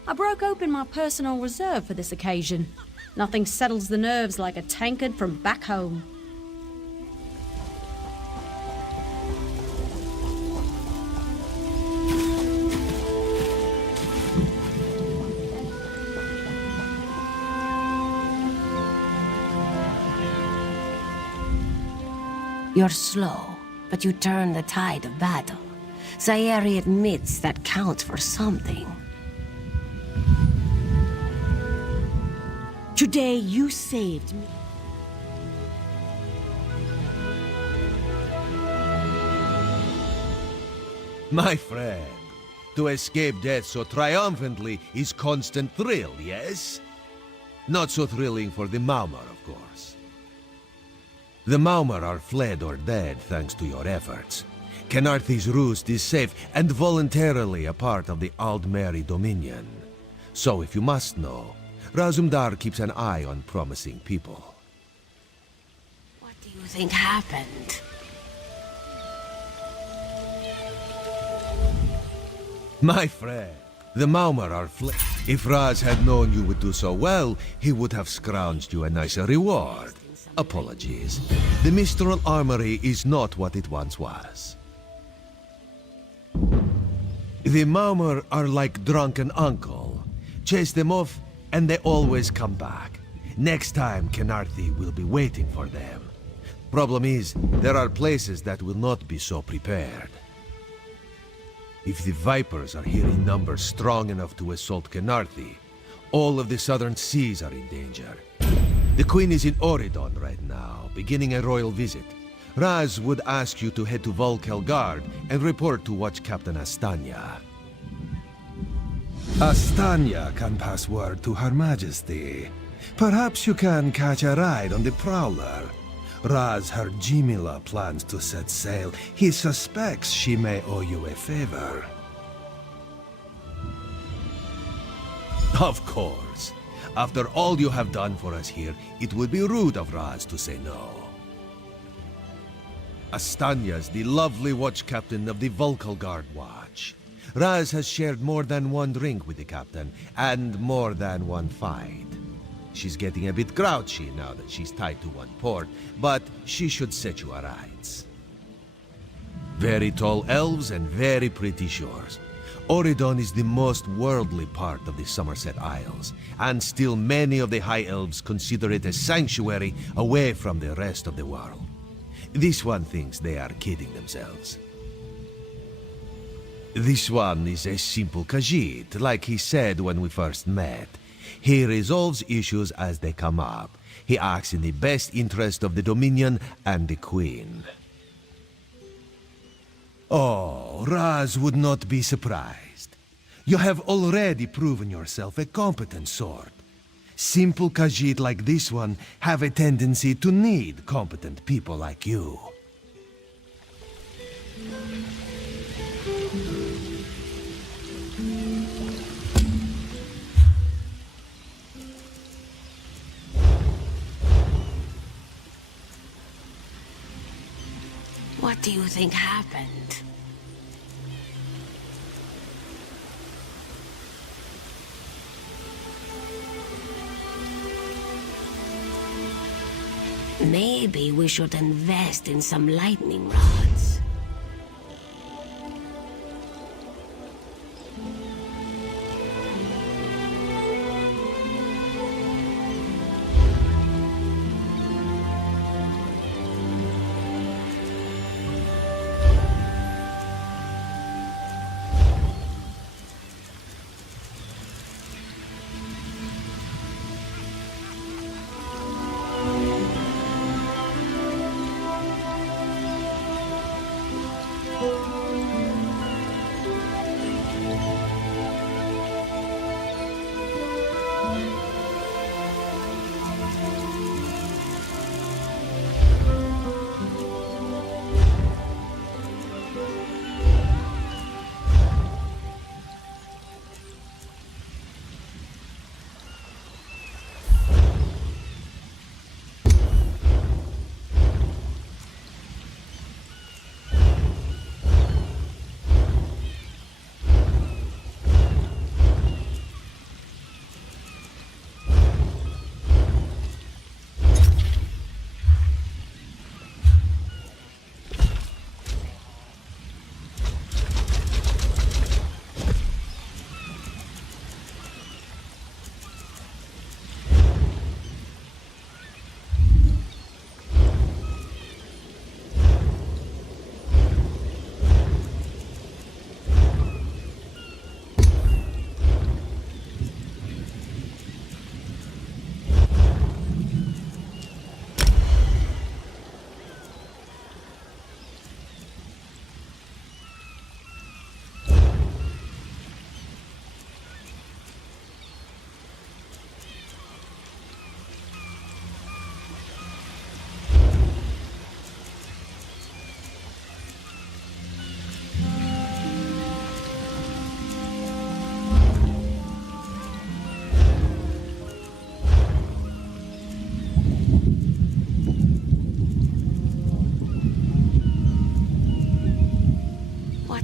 I broke open my personal reserve for this occasion. Nothing settles the nerves like a tankard from back home. You're slow, but you turn the tide of battle. Sayeri admits that counts for something. Today you saved me. My friend, to escape death so triumphantly is constant thrill, yes? Not so thrilling for the Maumar, of course. The Maumar are fled or dead thanks to your efforts. Kenarthi's roost is safe and voluntarily a part of the Aldmeri Dominion. So if you must know, Razumdar keeps an eye on promising people. What do you think happened? My friend, the Maumar are fled. If Raz had known you would do so well, he would have scrounged you a nicer reward. Apologies. The Mistral Armory is not what it once was. The Maumar are like drunken uncle. Chase them off, and they always come back. Next time, Kenarthi will be waiting for them. Problem is, there are places that will not be so prepared. If the Vipers are here in numbers strong enough to assault Kenarthi, all of the southern seas are in danger. The Queen is in Oridon right now, beginning a royal visit. Raz would ask you to head to Volkelgard and report to Watch Captain Astanya. Astanya can pass word to Her Majesty. Perhaps you can catch a ride on the Prowler. Raz her Jimila plans to set sail. He suspects she may owe you a favor. Of course. After all you have done for us here, it would be rude of Raz to say no. Astanya's the lovely watch captain of the Volkelgard Watch. Raz has shared more than one drink with the captain, and more than one fight. She's getting a bit grouchy now that she's tied to one port, but she should set you aright. Very tall elves and very pretty shores. Oridon is the most worldly part of the Somerset Isles, and still many of the High Elves consider it a sanctuary away from the rest of the world. This one thinks they are kidding themselves. This one is a simple Khajiit, like he said when we first met. He resolves issues as they come up. He acts in the best interest of the Dominion and the Queen. Oh, Raz would not be surprised. You have already proven yourself a competent sword. Simple Khajiit like this one have a tendency to need competent people like you. What do you think happened? Maybe we should invest in some lightning rods.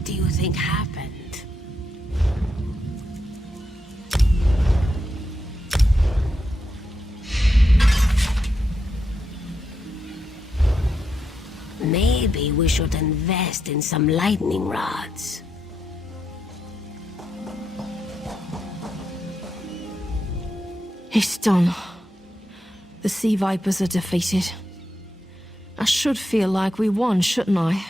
What do you think happened? Maybe we should invest in some lightning rods. It's done. The Sea Vipers are defeated. I should feel like we won, shouldn't I?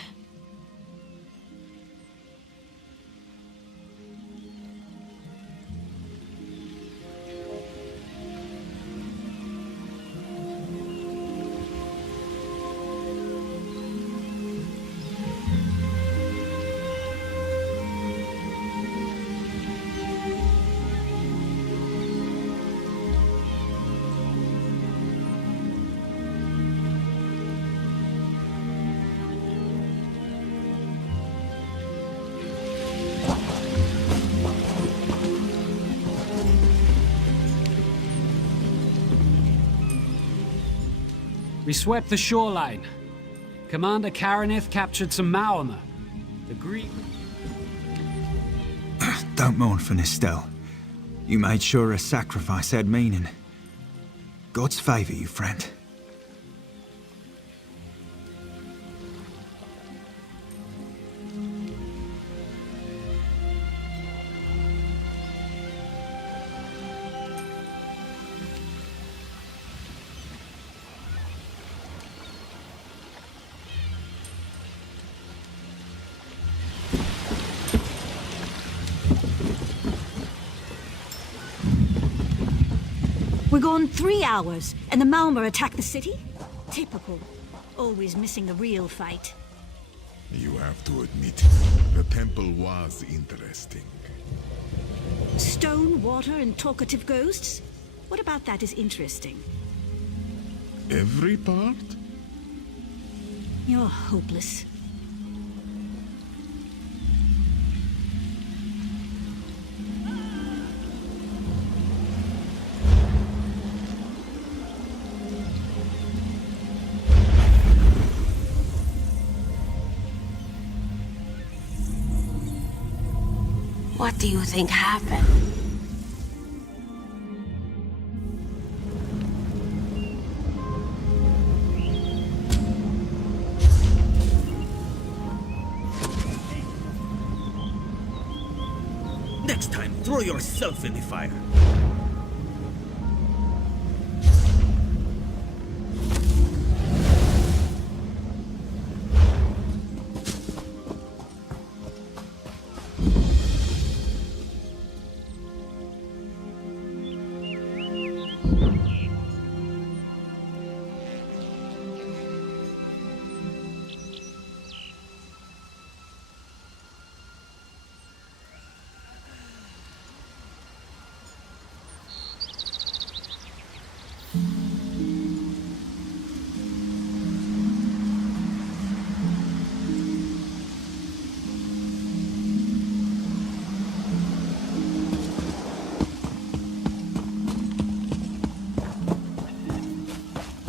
We swept the shoreline. Commander Karanith captured some Maormer. The Greek... Don't mourn for Nistel. You made sure a sacrifice had meaning. Gods favor you, friend. We're gone 3 hours, and the Maormer attack the city? Typical. Always missing the real fight. You have to admit, the temple was interesting. Stone, water, and talkative ghosts? What about that is interesting? Every part? You're hopeless. What do you think happened? Next time, throw yourself in the fire.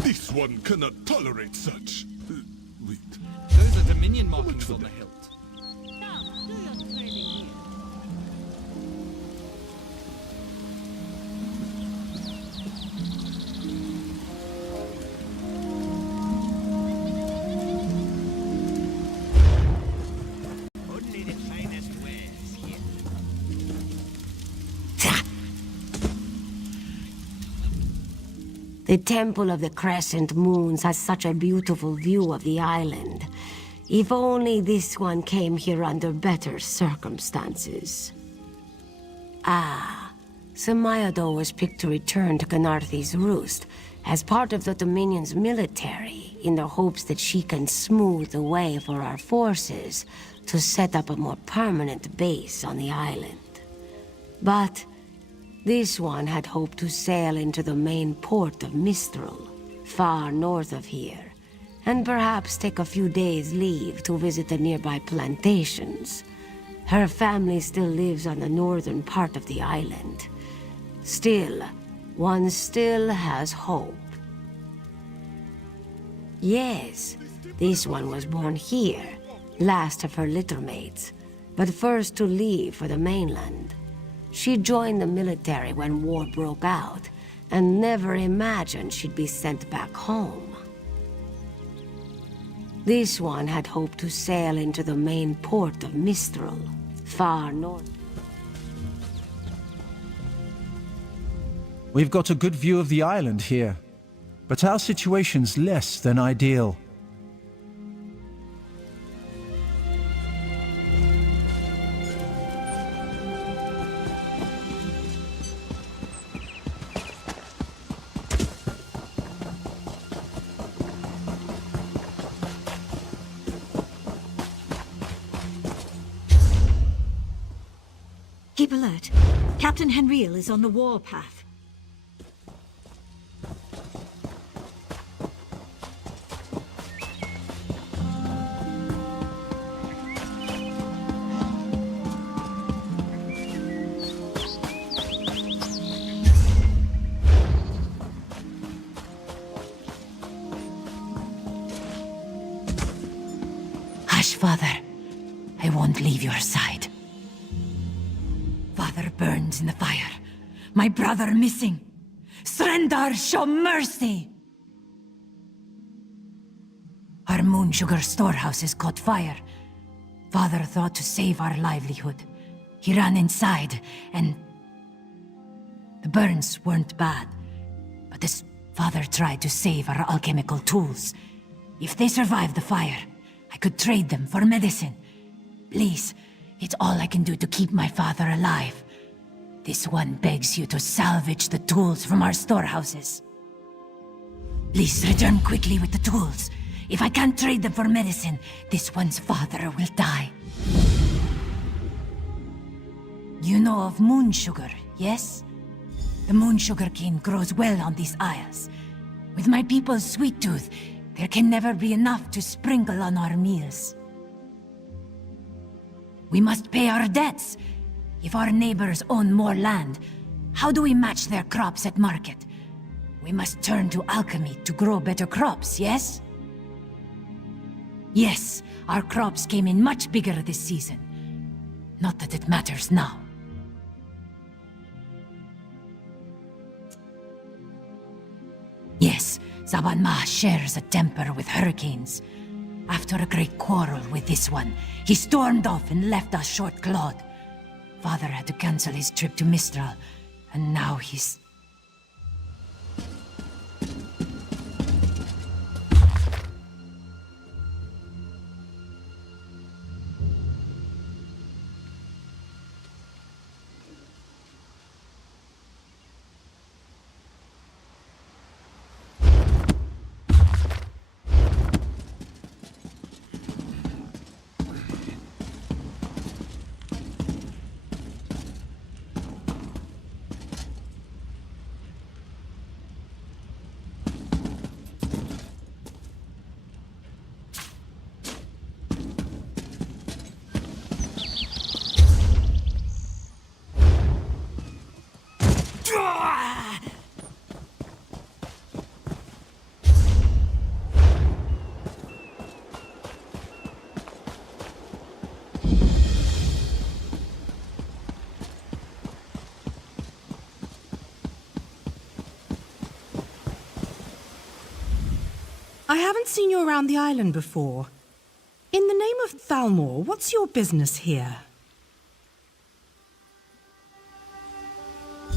This one cannot tolerate such. Wait. Those are Dominion markings on the hilt. Only the finest wares here. The Temple of the Crescent Moons has such a beautiful view of the island. If only this one came here under better circumstances. Ah, Samayado was picked to return to Canarthi's Roost as part of the Dominion's military in the hopes that she can smooth the way for our forces to set up a more permanent base on the island. But this one had hoped to sail into the main port of Mistral, far north of here, and perhaps take a few days' leave to visit the nearby plantations. Her family still lives on the northern part of the island. Still, one still has hope. Yes, this one was born here, last of her littermates. but first to leave for the mainland. She joined the military when war broke out, and never imagined she'd be sent back home. This one had hoped to sail into the main port of Mistral, far north. We've got a good view of the island here, but our situation's less than ideal. Keep alert. Captain Henriel is on the warpath. Hush, Father. I won't leave your side. Father burns in the fire. My brother missing. Srendar, show mercy! Our moon sugar storehouse has caught fire. Father thought to save our livelihood. He ran inside, and the burns weren't bad. But this father tried to save our alchemical tools. If they survive the fire, I could trade them for medicine. Please, it's all I can do to keep my father alive. This one begs you to salvage the tools from our storehouses. Please return quickly with the tools. If I can't trade them for medicine, this one's father will die. You know of moon sugar, yes? The moon sugar cane grows well on these isles. With my people's sweet tooth, there can never be enough to sprinkle on our meals. We must pay our debts. If our neighbors own more land, how do we match their crops at market? We must turn to alchemy to grow better crops, yes? Yes, our crops came in much bigger this season. Not that it matters now. Yes, Zabanma shares a temper with hurricanes. After a great quarrel with this one, he stormed off and left us short-clawed. Father had to cancel his trip to Mistral, and now he's... I haven't seen you around the island before. In the name of Thalmor, what's your business here?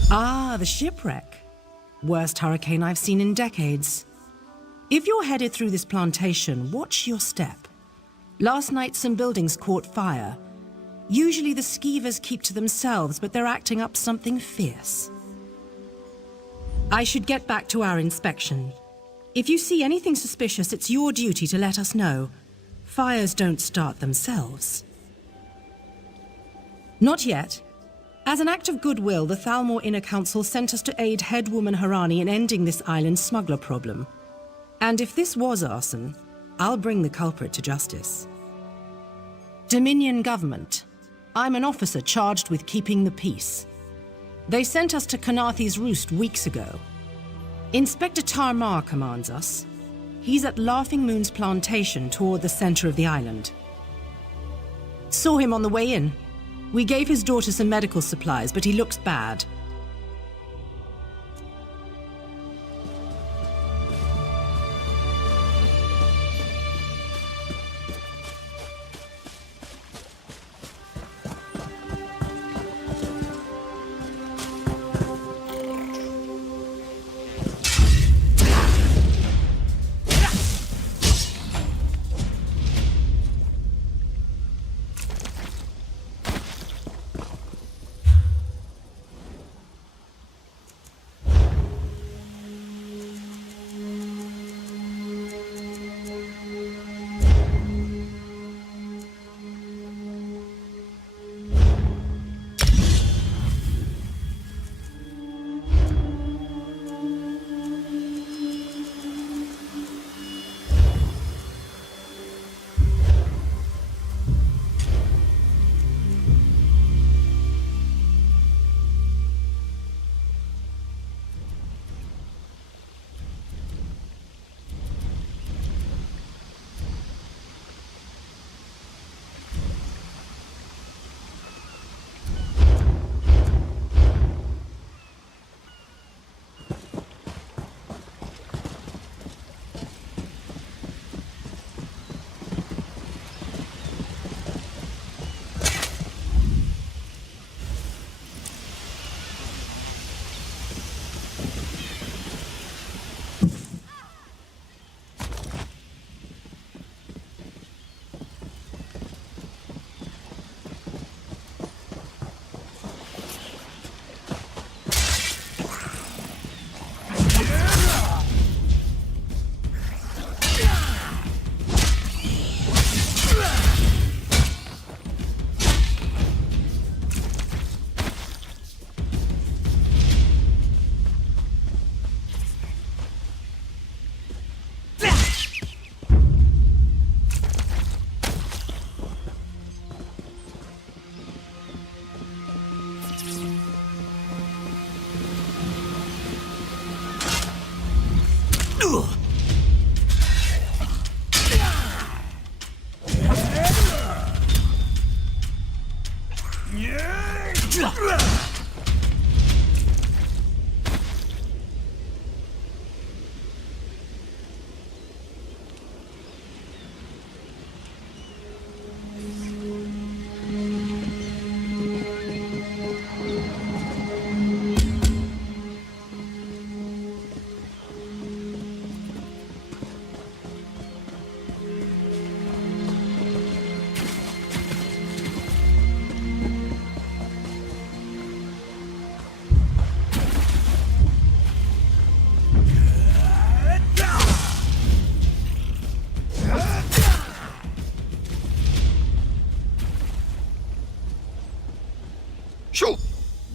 Ah, the shipwreck. Worst hurricane I've seen in decades. If you're headed through this plantation, watch your step. Last night some buildings caught fire. Usually the skeevers keep to themselves, but they're acting up something fierce. I should get back to our inspection. If you see anything suspicious, it's your duty to let us know. Fires don't start themselves. Not yet. As an act of goodwill, the Thalmor Inner Council sent us to aid headwoman Harani in ending this island's smuggler problem. And if this was arson, I'll bring the culprit to justice. Dominion government. I'm an officer charged with keeping the peace. They sent us to Kanathi's Roost weeks ago. Inspector Tarmar commands us. He's at Laughing Moon's plantation toward the center of the island. Saw him on the way in. We gave his daughter some medical supplies, but he looks bad.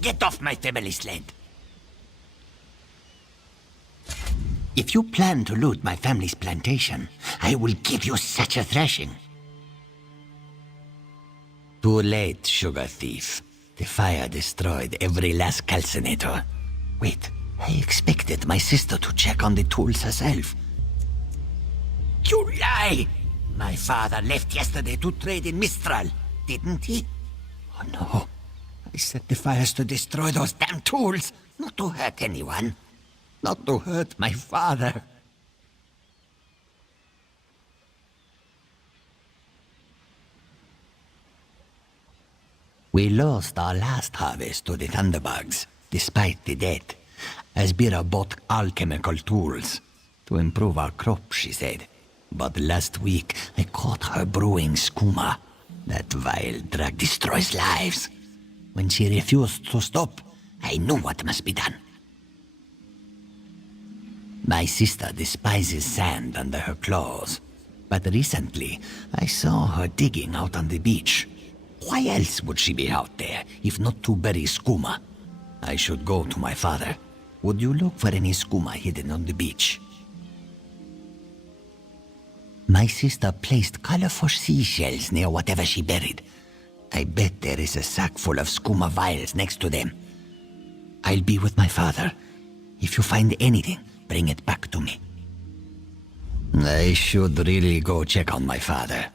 Get off my family's land. If you plan to loot my family's plantation, I will give you such a thrashing. Too late, sugar thief. The fire destroyed every last calcinator. Wait, I expected my sister to check on the tools herself. You lie! My father left yesterday to trade in Mistral, didn't he? Oh no. I set the fires to destroy those damn tools, not to hurt anyone. Not to hurt my father. We lost our last harvest to the thunderbugs, despite the debt. Asbira bought alchemical tools to improve our crop, she said. But last week, I caught her brewing skooma. That vile drug destroys lives. When she refused to stop, I knew what must be done. My sister despises sand under her claws. But recently, I saw her digging out on the beach. Why else would she be out there, if not to bury skooma? I should go to my father. Would you look for any skooma hidden on the beach? My sister placed colorful seashells near whatever she buried. I bet there is a sack full of skooma vials next to them. I'll be with my father. If you find anything, bring it back to me. I should really go check on my father.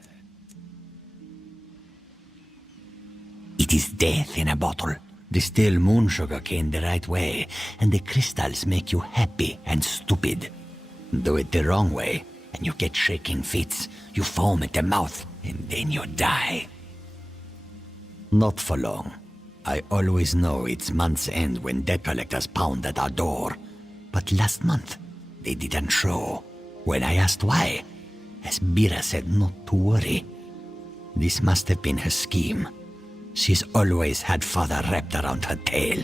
is death in a bottle. Distill moon sugar cane the right way, and the crystals make you happy and stupid. Do it the wrong way, and you get shaking fits. You foam at the mouth, and then you die. Not for long. I always know it's month's end when debt collectors pound at our door. But last month, they didn't show. When I asked why, Asbira said not to worry. This must have been her scheme. She's always had father wrapped around her tail.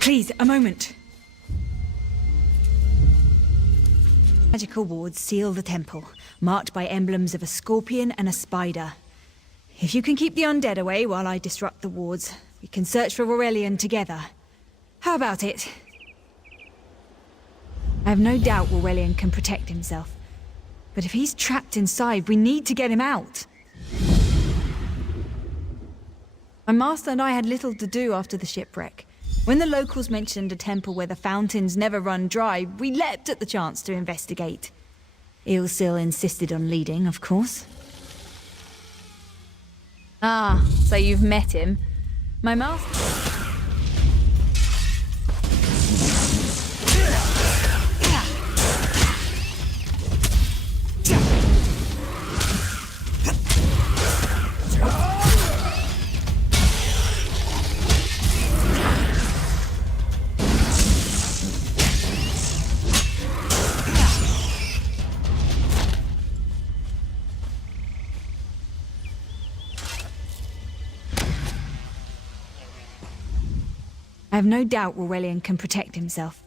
Please, a moment. Magical wards seal the temple, marked by emblems of a scorpion and a spider. If you can keep the undead away while I disrupt the wards, we can search for Aurelian together. How about it? I have no doubt Aurelian can protect himself. But if he's trapped inside, we need to get him out. My master and I had little to do after the shipwreck. When the locals mentioned a temple where the fountains never run dry, we leapt at the chance to investigate. Ilsil insisted on leading, of course. Ah, so you've met him. My master... I have no doubt Aurelian can protect himself.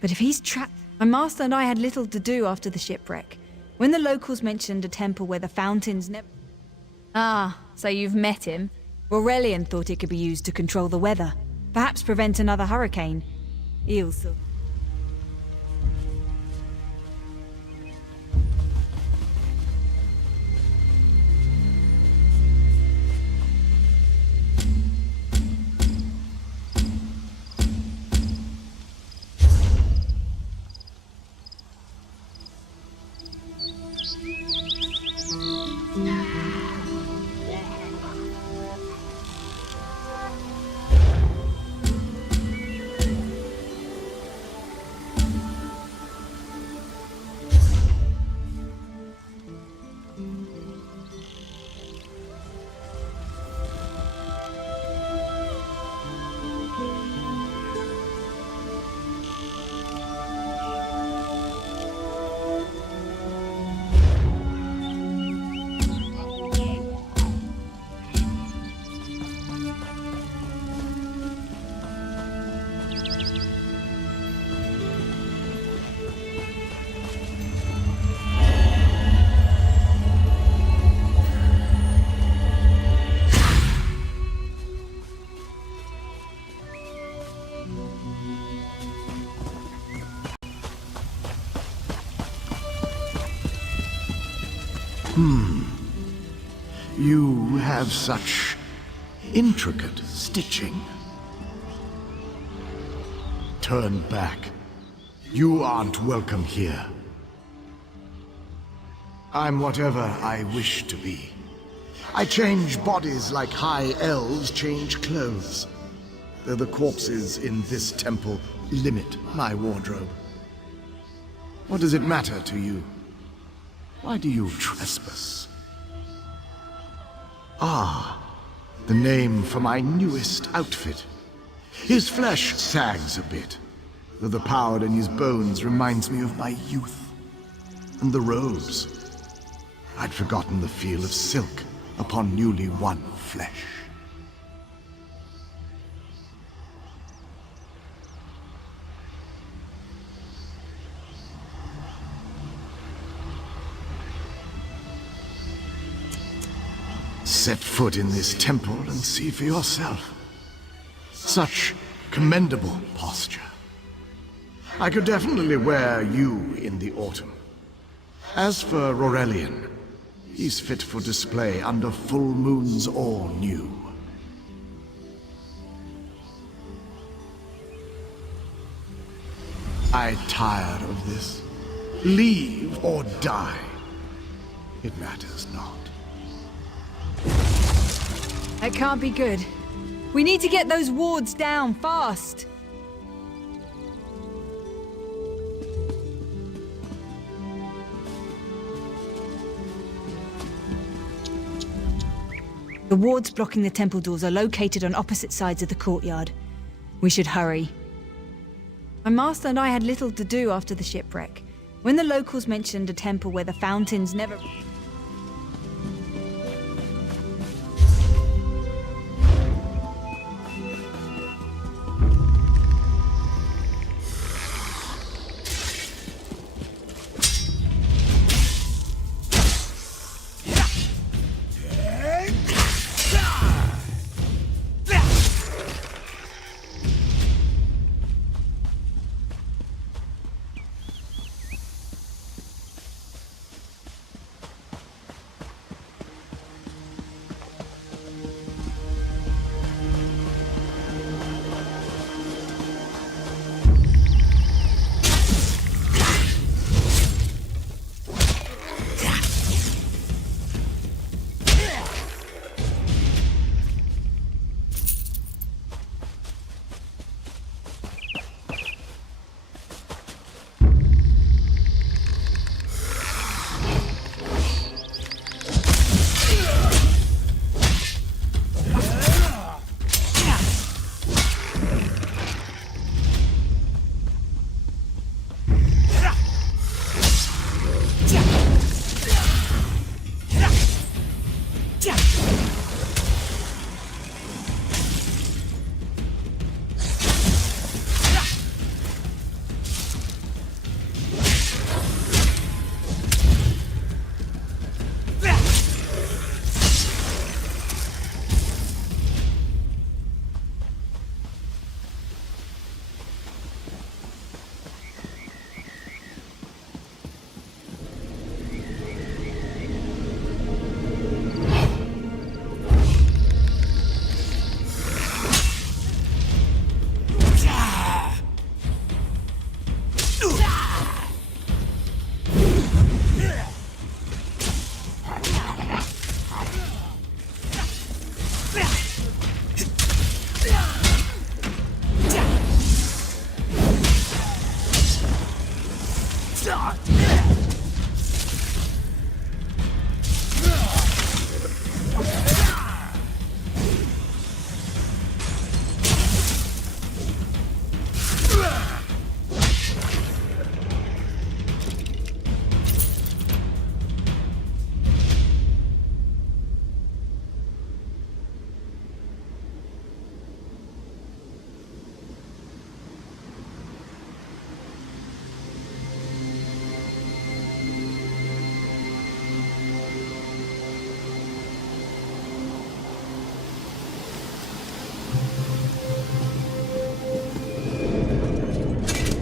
But if he's trapped... My master and I had little to do after the shipwreck. When the locals mentioned a temple where the fountains never... Ah, so you've met him. Aurelian thought it could be used to control the weather. Perhaps prevent another hurricane. Ilsil. You have such intricate stitching. Turn back. You aren't welcome here. I'm whatever I wish to be. I change bodies like high elves change clothes. Though the corpses in this temple limit my wardrobe. What does it matter to you? Why do you trespass? Ah, the name for my newest outfit. His flesh sags a bit, though the power in his bones reminds me of my youth. And the robes. I'd forgotten the feel of silk upon newly won flesh. Set foot in this temple and see for yourself. Such commendable posture. I could definitely wear you in the autumn. As for Aurelian, he's fit for display under full moons all new. I'm tired of this. Leave or die. It matters not. That can't be good. We need to get those wards down, fast! The wards blocking the temple doors are located on opposite sides of the courtyard. We should hurry. My master and I had little to do after the shipwreck. When the locals mentioned a temple where the fountains never...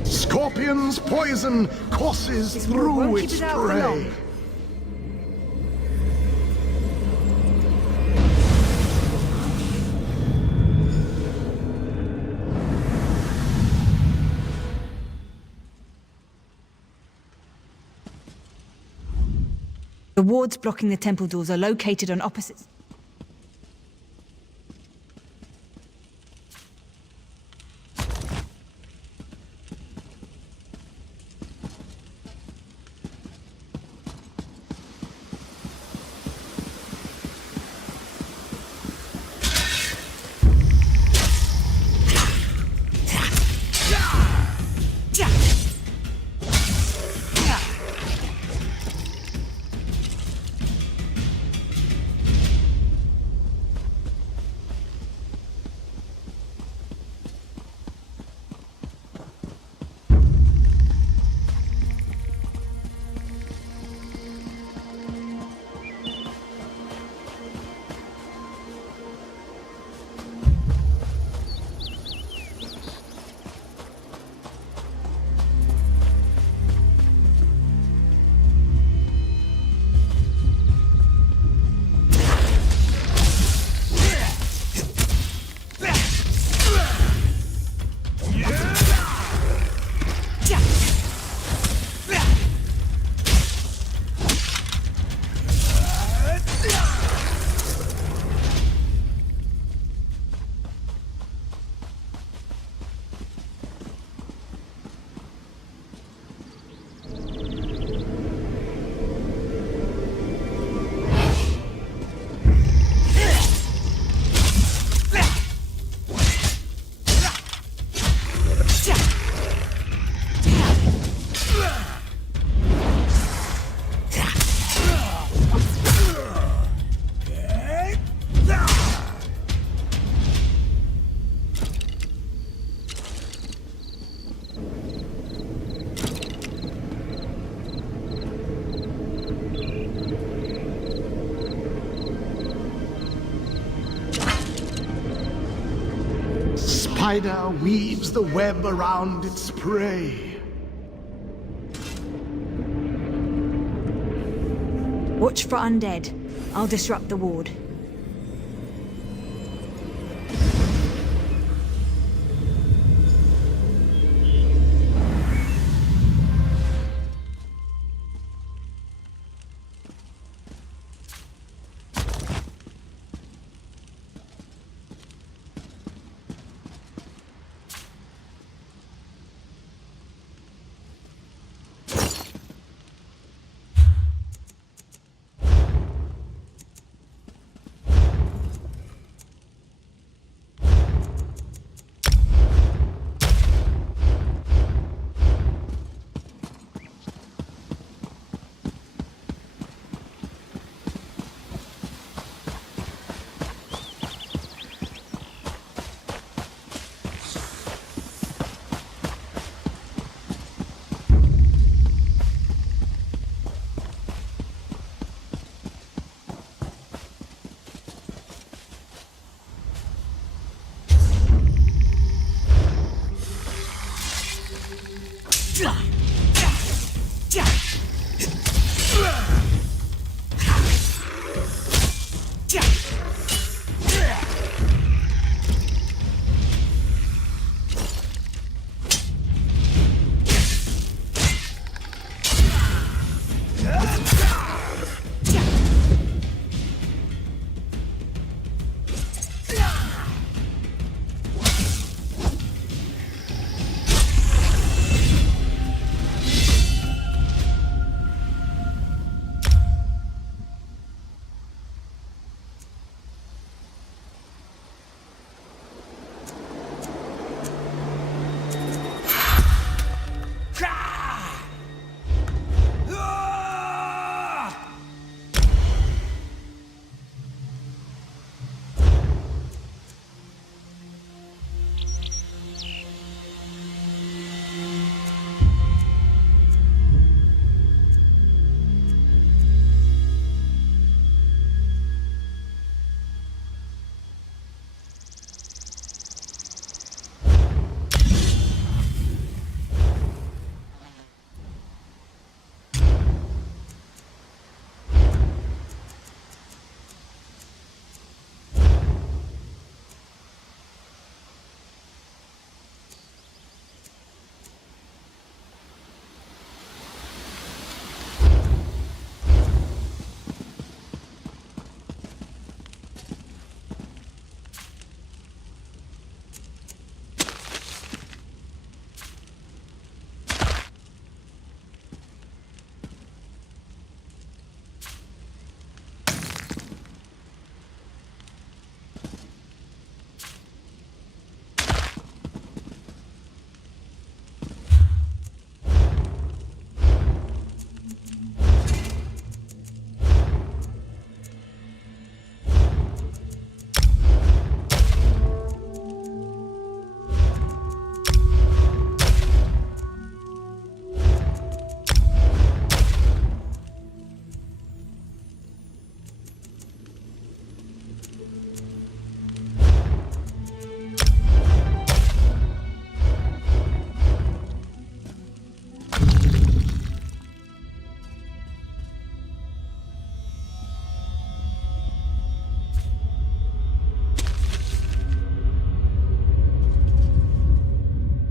Scorpion's poison courses through its prey. The wards blocking the temple doors are located on opposite... Spider weaves the web around its prey. Watch for undead. I'll disrupt the ward.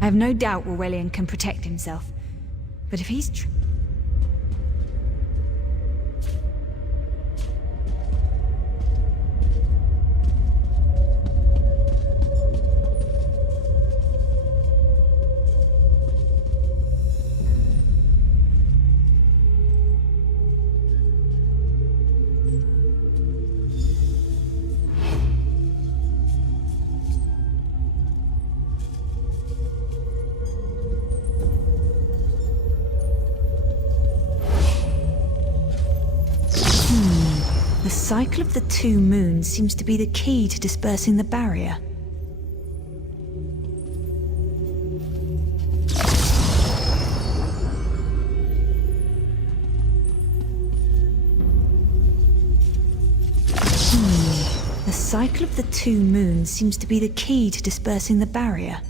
have no doubt Aurelian can protect himself. But if he's The cycle of the two moons seems to be the key to dispersing the barrier. The cycle of the two moons seems to be the key to dispersing the barrier.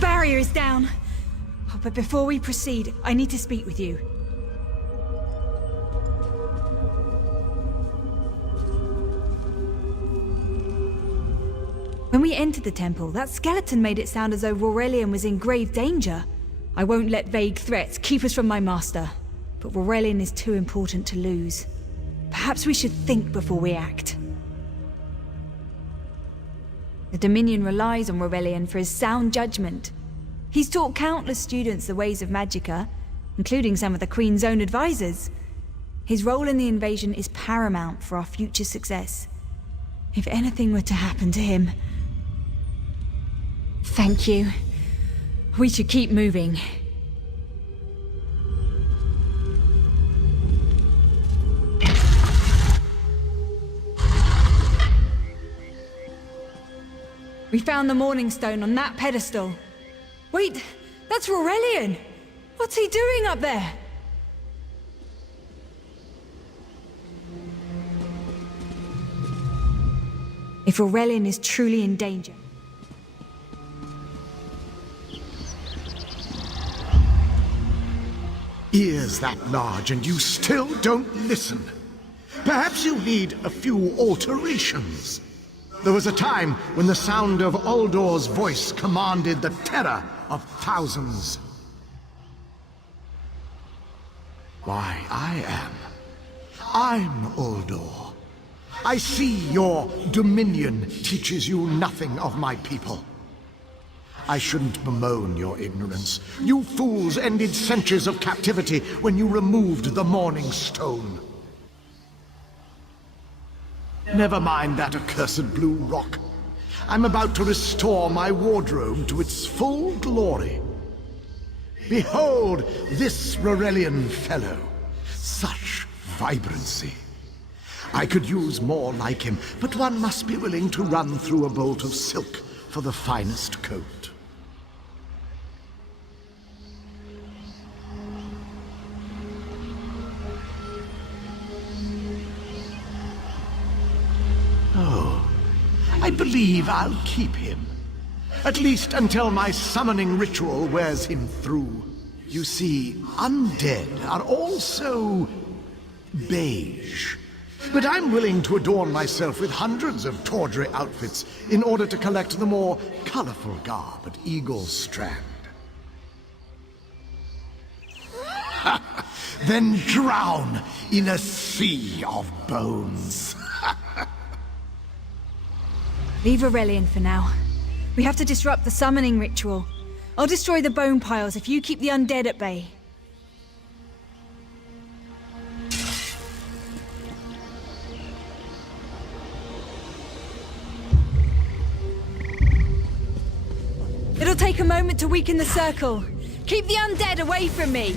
Barrier is down. Oh, but before we proceed, I need to speak with you. When we entered the temple, that skeleton made it sound as though Aurelian was in grave danger. I won't let vague threats keep us from my master, but Aurelian is too important to lose. Perhaps we should think before we act. The Dominion relies on Aurelian for his sound judgment. He's taught countless students the ways of Magicka, including some of the Queen's own advisors. His role in the invasion is paramount for our future success. If anything were to happen to him... Thank you. We should keep moving. We found the Morning Stone on that pedestal. Wait, that's Aurelian! What's he doing up there? If Aurelian is truly in danger... Ears that large and you still don't listen. Perhaps you need a few alterations. There was a time when the sound of Uldor's voice commanded the terror of thousands. Why, I'm Uldor. I see your dominion teaches you nothing of my people. I shouldn't bemoan your ignorance. You fools ended centuries of captivity when you removed the Morning Stone. Never mind that accursed blue rock. I'm about to restore my wardrobe to its full glory. Behold this Aurelian fellow. Such vibrancy. I could use more like him, but one must be willing to run through a bolt of silk for the finest coat. Oh, I believe I'll keep him. At least until my summoning ritual wears him through. You see, undead are also beige. But I'm willing to adorn myself with hundreds of tawdry outfits in order to collect the more colorful garb at Eagle's Strand. Then drown in a sea of bones. Leave Aurelian for now. We have to disrupt the summoning ritual. I'll destroy the bone piles if you keep the undead at bay. It'll take a moment to weaken the circle. Keep the undead away from me!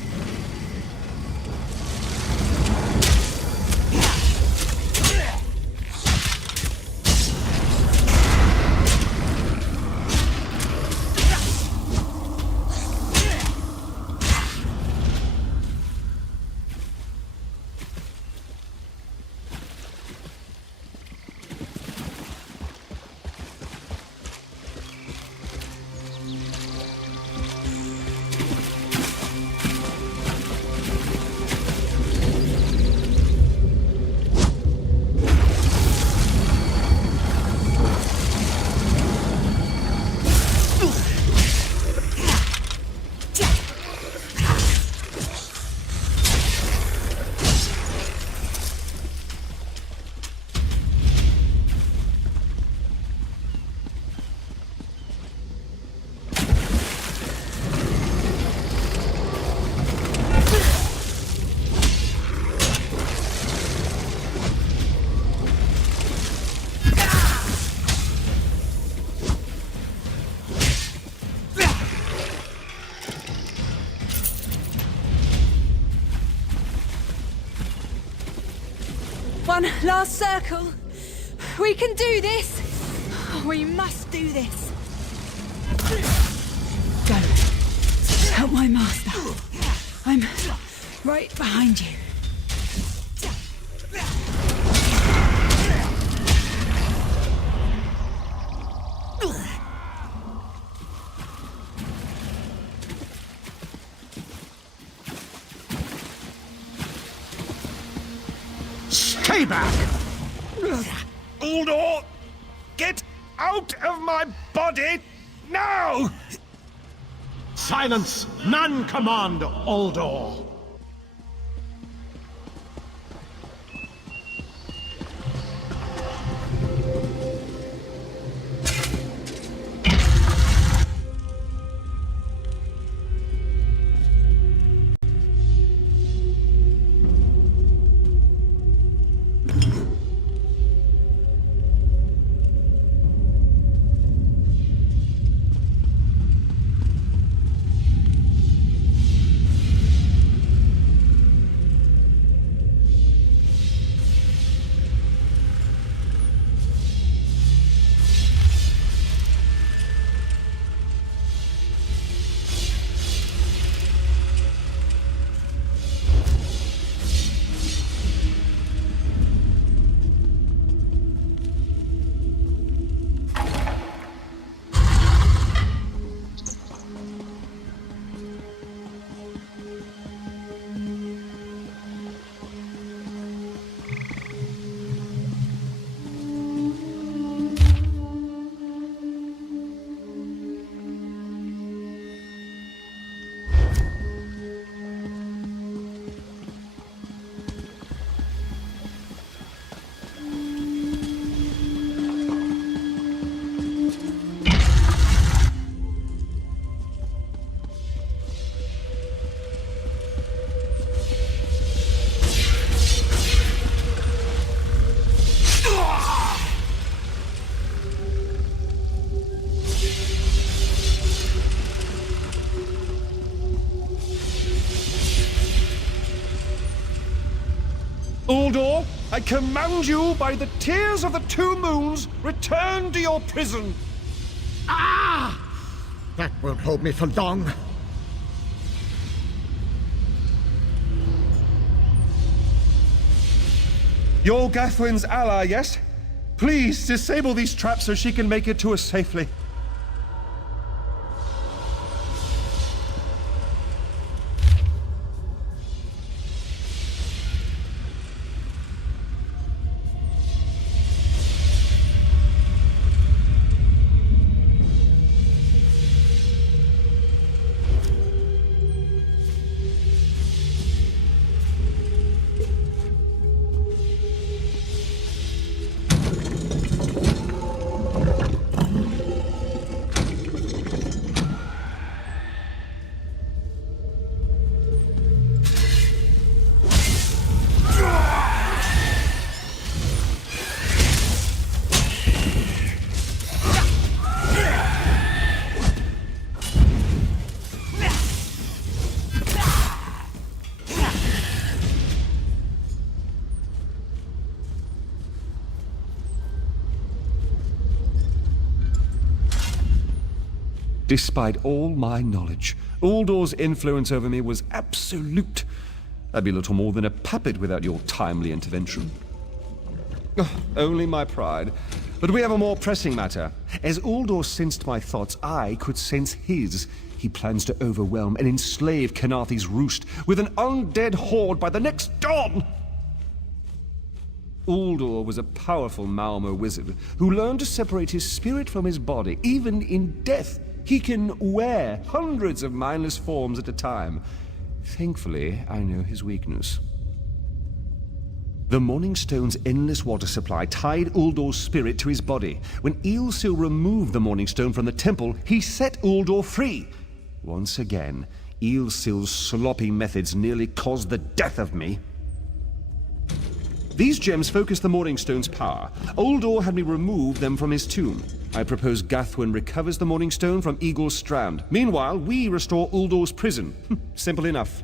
One last circle. We can do this. We must do this. Go. Help my master. I'm right behind you. Stay back! Uldor! Get out of my body now! Silence! None command Uldor! Uldor, I command you by the tears of the two moons, return to your prison. Ah! That won't hold me for long. You're Gathwin's ally, yes? Please, disable these traps so she can make it to us safely. Despite all my knowledge, Uldor's influence over me was absolute. I'd be little more than a puppet without your timely intervention. Only my pride. But we have a more pressing matter. As Uldor sensed my thoughts, I could sense his. He plans to overwhelm and enslave Kenarthi's roost with an undead horde by the next dawn! Uldor was a powerful Malmo wizard who learned to separate his spirit from his body, even in death. He can wear hundreds of mindless forms at a time. Thankfully, I know his weakness. The Morning Stone's endless water supply tied Uldor's spirit to his body. When Eilsil removed the Morning Stone from the temple, he set Uldor free. Once again, Eilsil's sloppy methods nearly caused the death of me. These gems focus the Morning Stone's power. Uldor had me remove them from his tomb. I propose Gathwin recovers the Morning Stone from Eagle's Strand. Meanwhile, we restore Uldor's prison. Simple enough.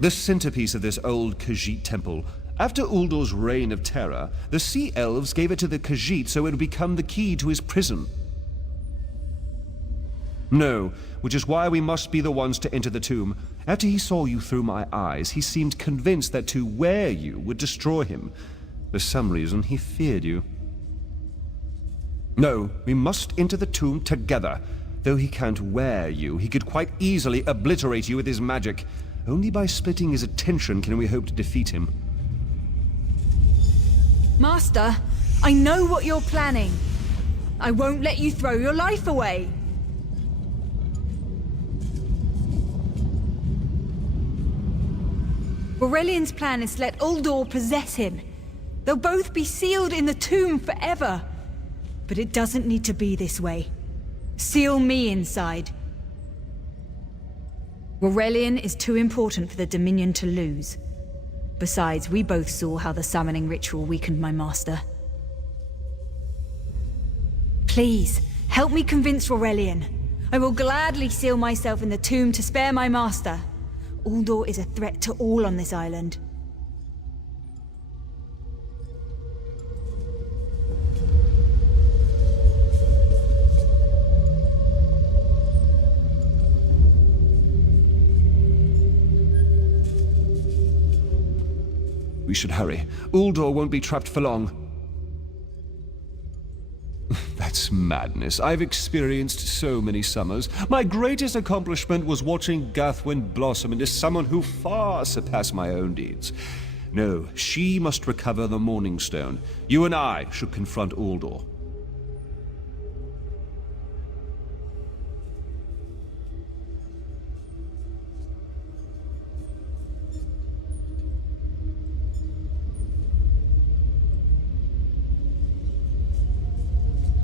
The centerpiece of this old Khajiit temple. After Uldor's reign of terror, the Sea Elves gave it to the Khajiit so it would become the key to his prison. No, which is why we must be the ones to enter the tomb. After he saw you through my eyes, he seemed convinced that to wear you would destroy him. For some reason, he feared you. No, we must enter the tomb together. Though he can't wear you, he could quite easily obliterate you with his magic. Only by splitting his attention can we hope to defeat him. Master, I know what you're planning. I won't let you throw your life away. Aurelian's plan is to let Uldor possess him. They'll both be sealed in the tomb forever. But it doesn't need to be this way. Seal me inside. Aurelian is too important for the Dominion to lose. Besides, we both saw how the summoning ritual weakened my master. Please, help me convince Aurelian. I will gladly seal myself in the tomb to spare my master. Uldor is a threat to all on this island. We should hurry. Uldor won't be trapped for long. That's madness. I've experienced so many summers. My greatest accomplishment was watching Gathwin blossom into someone who far surpassed my own deeds. No, she must recover the Morning Stone. You and I should confront Uldor.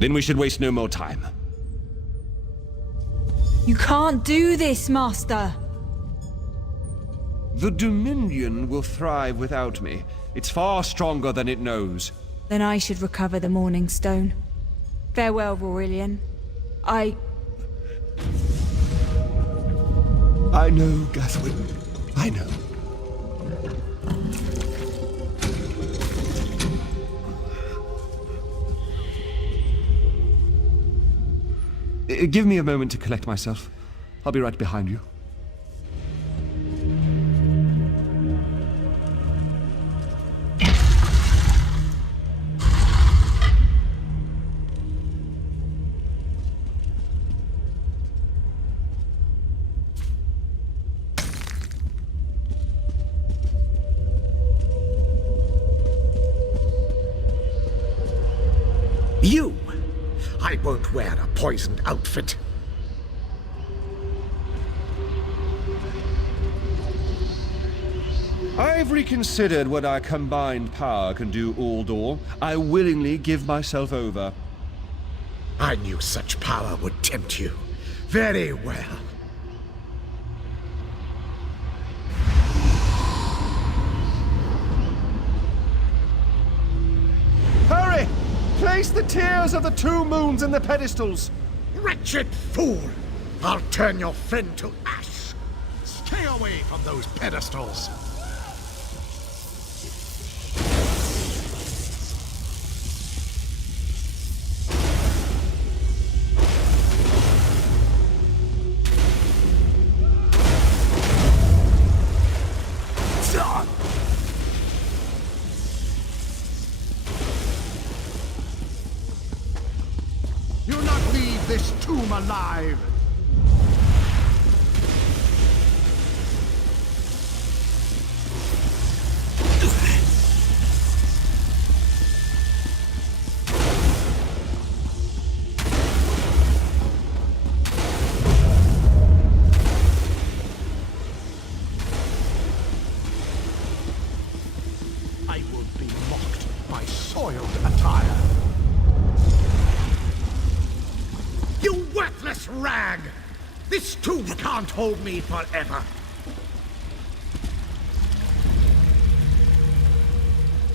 Then we should waste no more time. You can't do this, Master! The Dominion will thrive without me. It's far stronger than it knows. Then I should recover the Morning Stone. Farewell, Aurelian. I know, Gathwin. I know. Give me a moment to collect myself. I'll be right behind you. You! I won't wear a poisoned outfit. I've reconsidered what our combined power can do, Uldor. I willingly give myself over. I knew such power would tempt you. Very well. Hurry! Place the tears of the two moons in the pedestals! Wretched fool! I'll turn your friend to ash! Stay away from those pedestals! You'll not leave this tomb alive! I will be mocked by soiled attire. You worthless rag! This tomb can't hold me forever!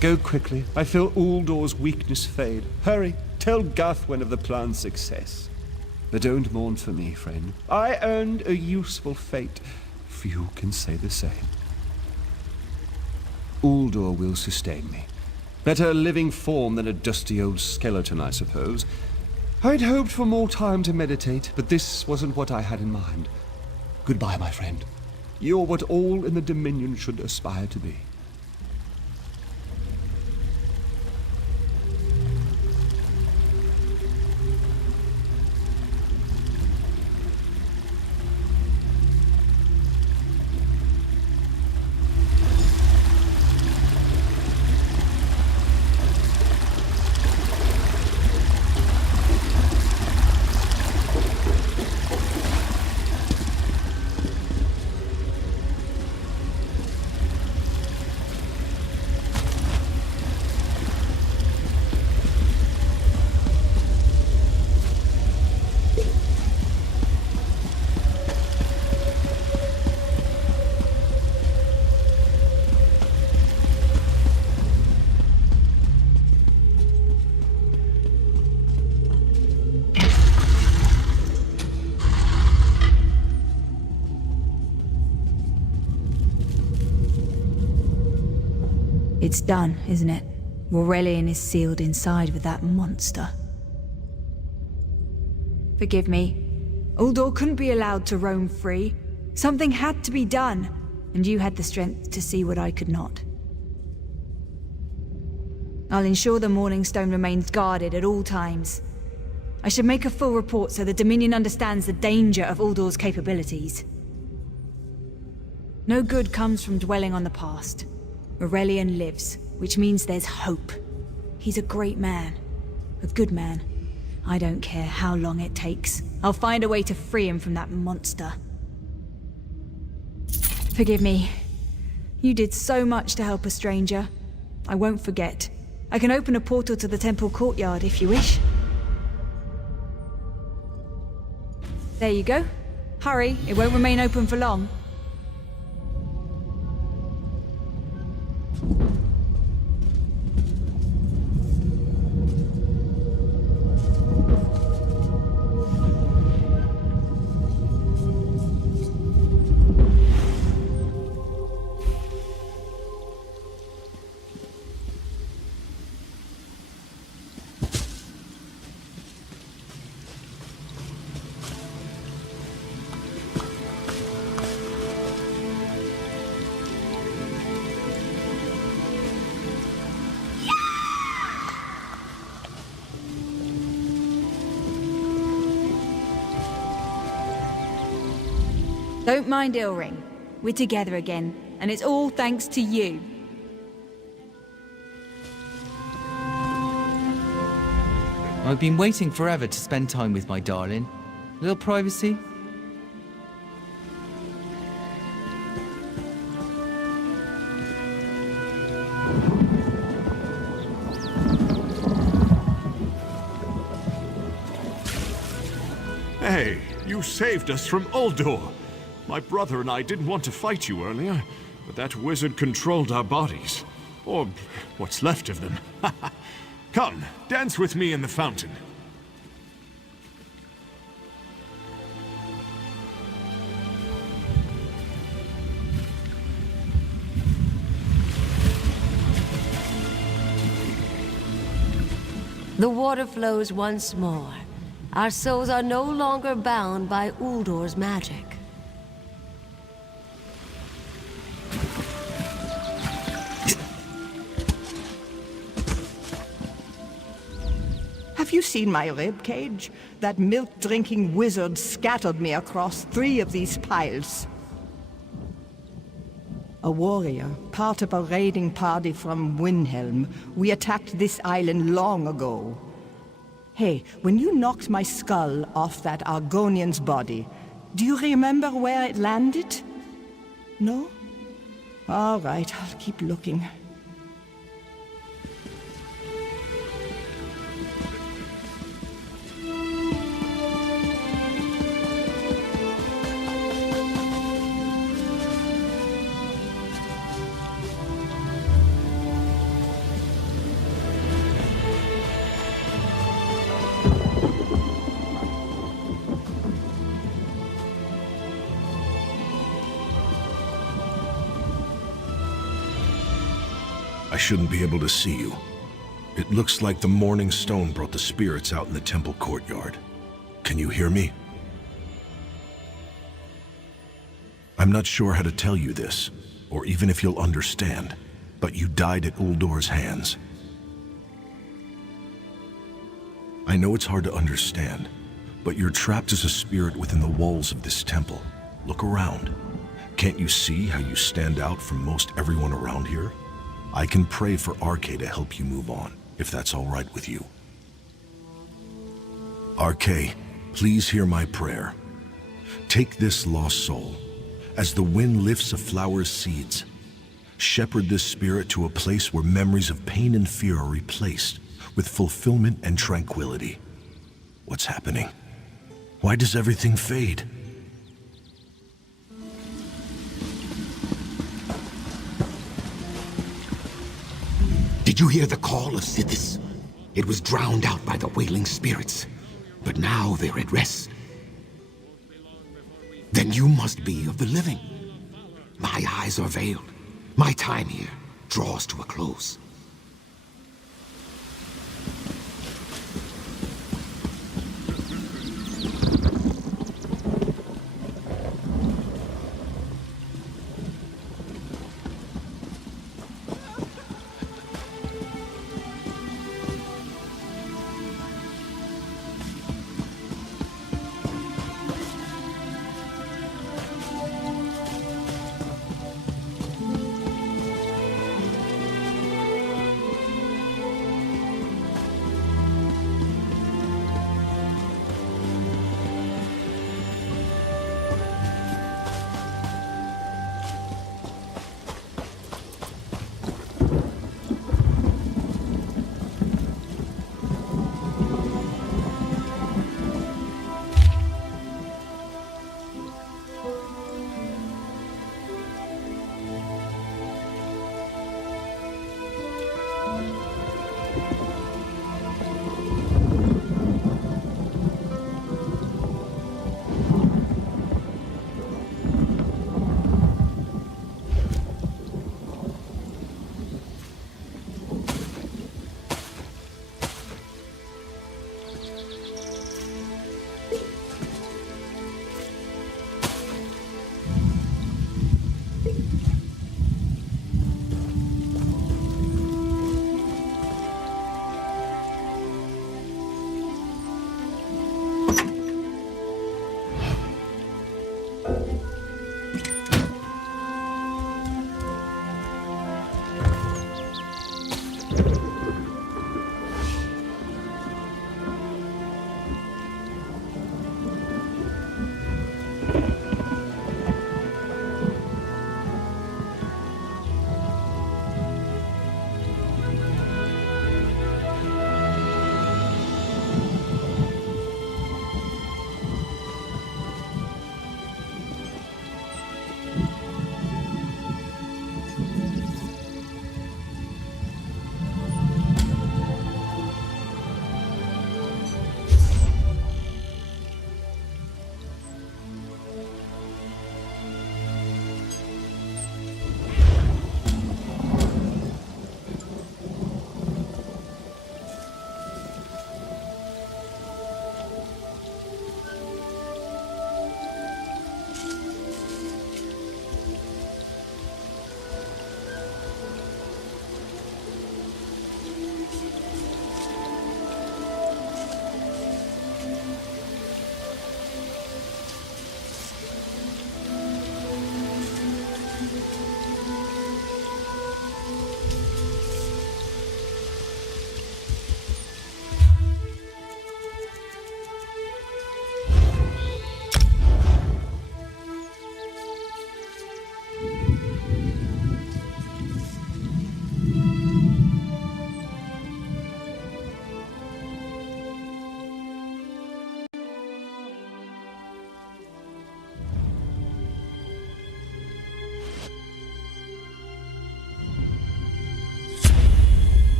Go quickly. I feel Uldor's weakness fade. Hurry, tell Gathwen of the plan's success. But don't mourn for me, friend. I earned a useful fate. Few can say the same. Uldor will sustain me. Better a living form than a dusty old skeleton, I suppose. I'd hoped for more time to meditate, but this wasn't what I had in mind. Goodbye, my friend. You're what all in the Dominion should aspire to be. It's done, isn't it? Aurelian is sealed inside with that monster. Forgive me. Uldor couldn't be allowed to roam free. Something had to be done, and you had the strength to see what I could not. I'll ensure the Morning Stone remains guarded at all times. I should make a full report so the Dominion understands the danger of Uldor's capabilities. No good comes from dwelling on the past. Aurelian lives, which means there's hope. He's a great man. A good man. I don't care how long it takes. I'll find a way to free him from that monster. Forgive me. You did so much to help a stranger. I won't forget. I can open a portal to the temple courtyard if you wish. There you go. Hurry, it won't remain open for long. Don't mind Ilring. We're together again, and it's all thanks to you. I've been waiting forever to spend time with my darling. Little privacy? Hey, you saved us from Uldor. My brother and I didn't want to fight you earlier, but that wizard controlled our bodies. Or what's left of them. Come, dance with me in the fountain. The water flows once more. Our souls are no longer bound by Uldor's magic. Have you seen my rib cage? That milk-drinking wizard scattered me across 3 of these piles. A warrior, part of a raiding party from Windhelm. We attacked this island long ago. Hey, when you knocked my skull off that Argonian's body, do you remember where it landed? No? All right, I'll keep looking. I shouldn't be able to see you. It looks like the Morning Stone brought the spirits out in the temple courtyard. Can you hear me? I'm not sure how to tell you this, or even if you'll understand, but you died at Uldor's hands. I know it's hard to understand, but you're trapped as a spirit within the walls of this temple. Look around. Can't you see how you stand out from most everyone around here? I can pray for Arke to help you move on, if that's all right with you. Arke, please hear my prayer. Take this lost soul. As the wind lifts a flower's seeds, shepherd this spirit to a place where memories of pain and fear are replaced with fulfillment and tranquility. What's happening? Why does everything fade? Did you hear the call of Sithis? It was drowned out by the wailing spirits, but now they're at rest. Then you must be of the living. My eyes are veiled. My time here draws to a close.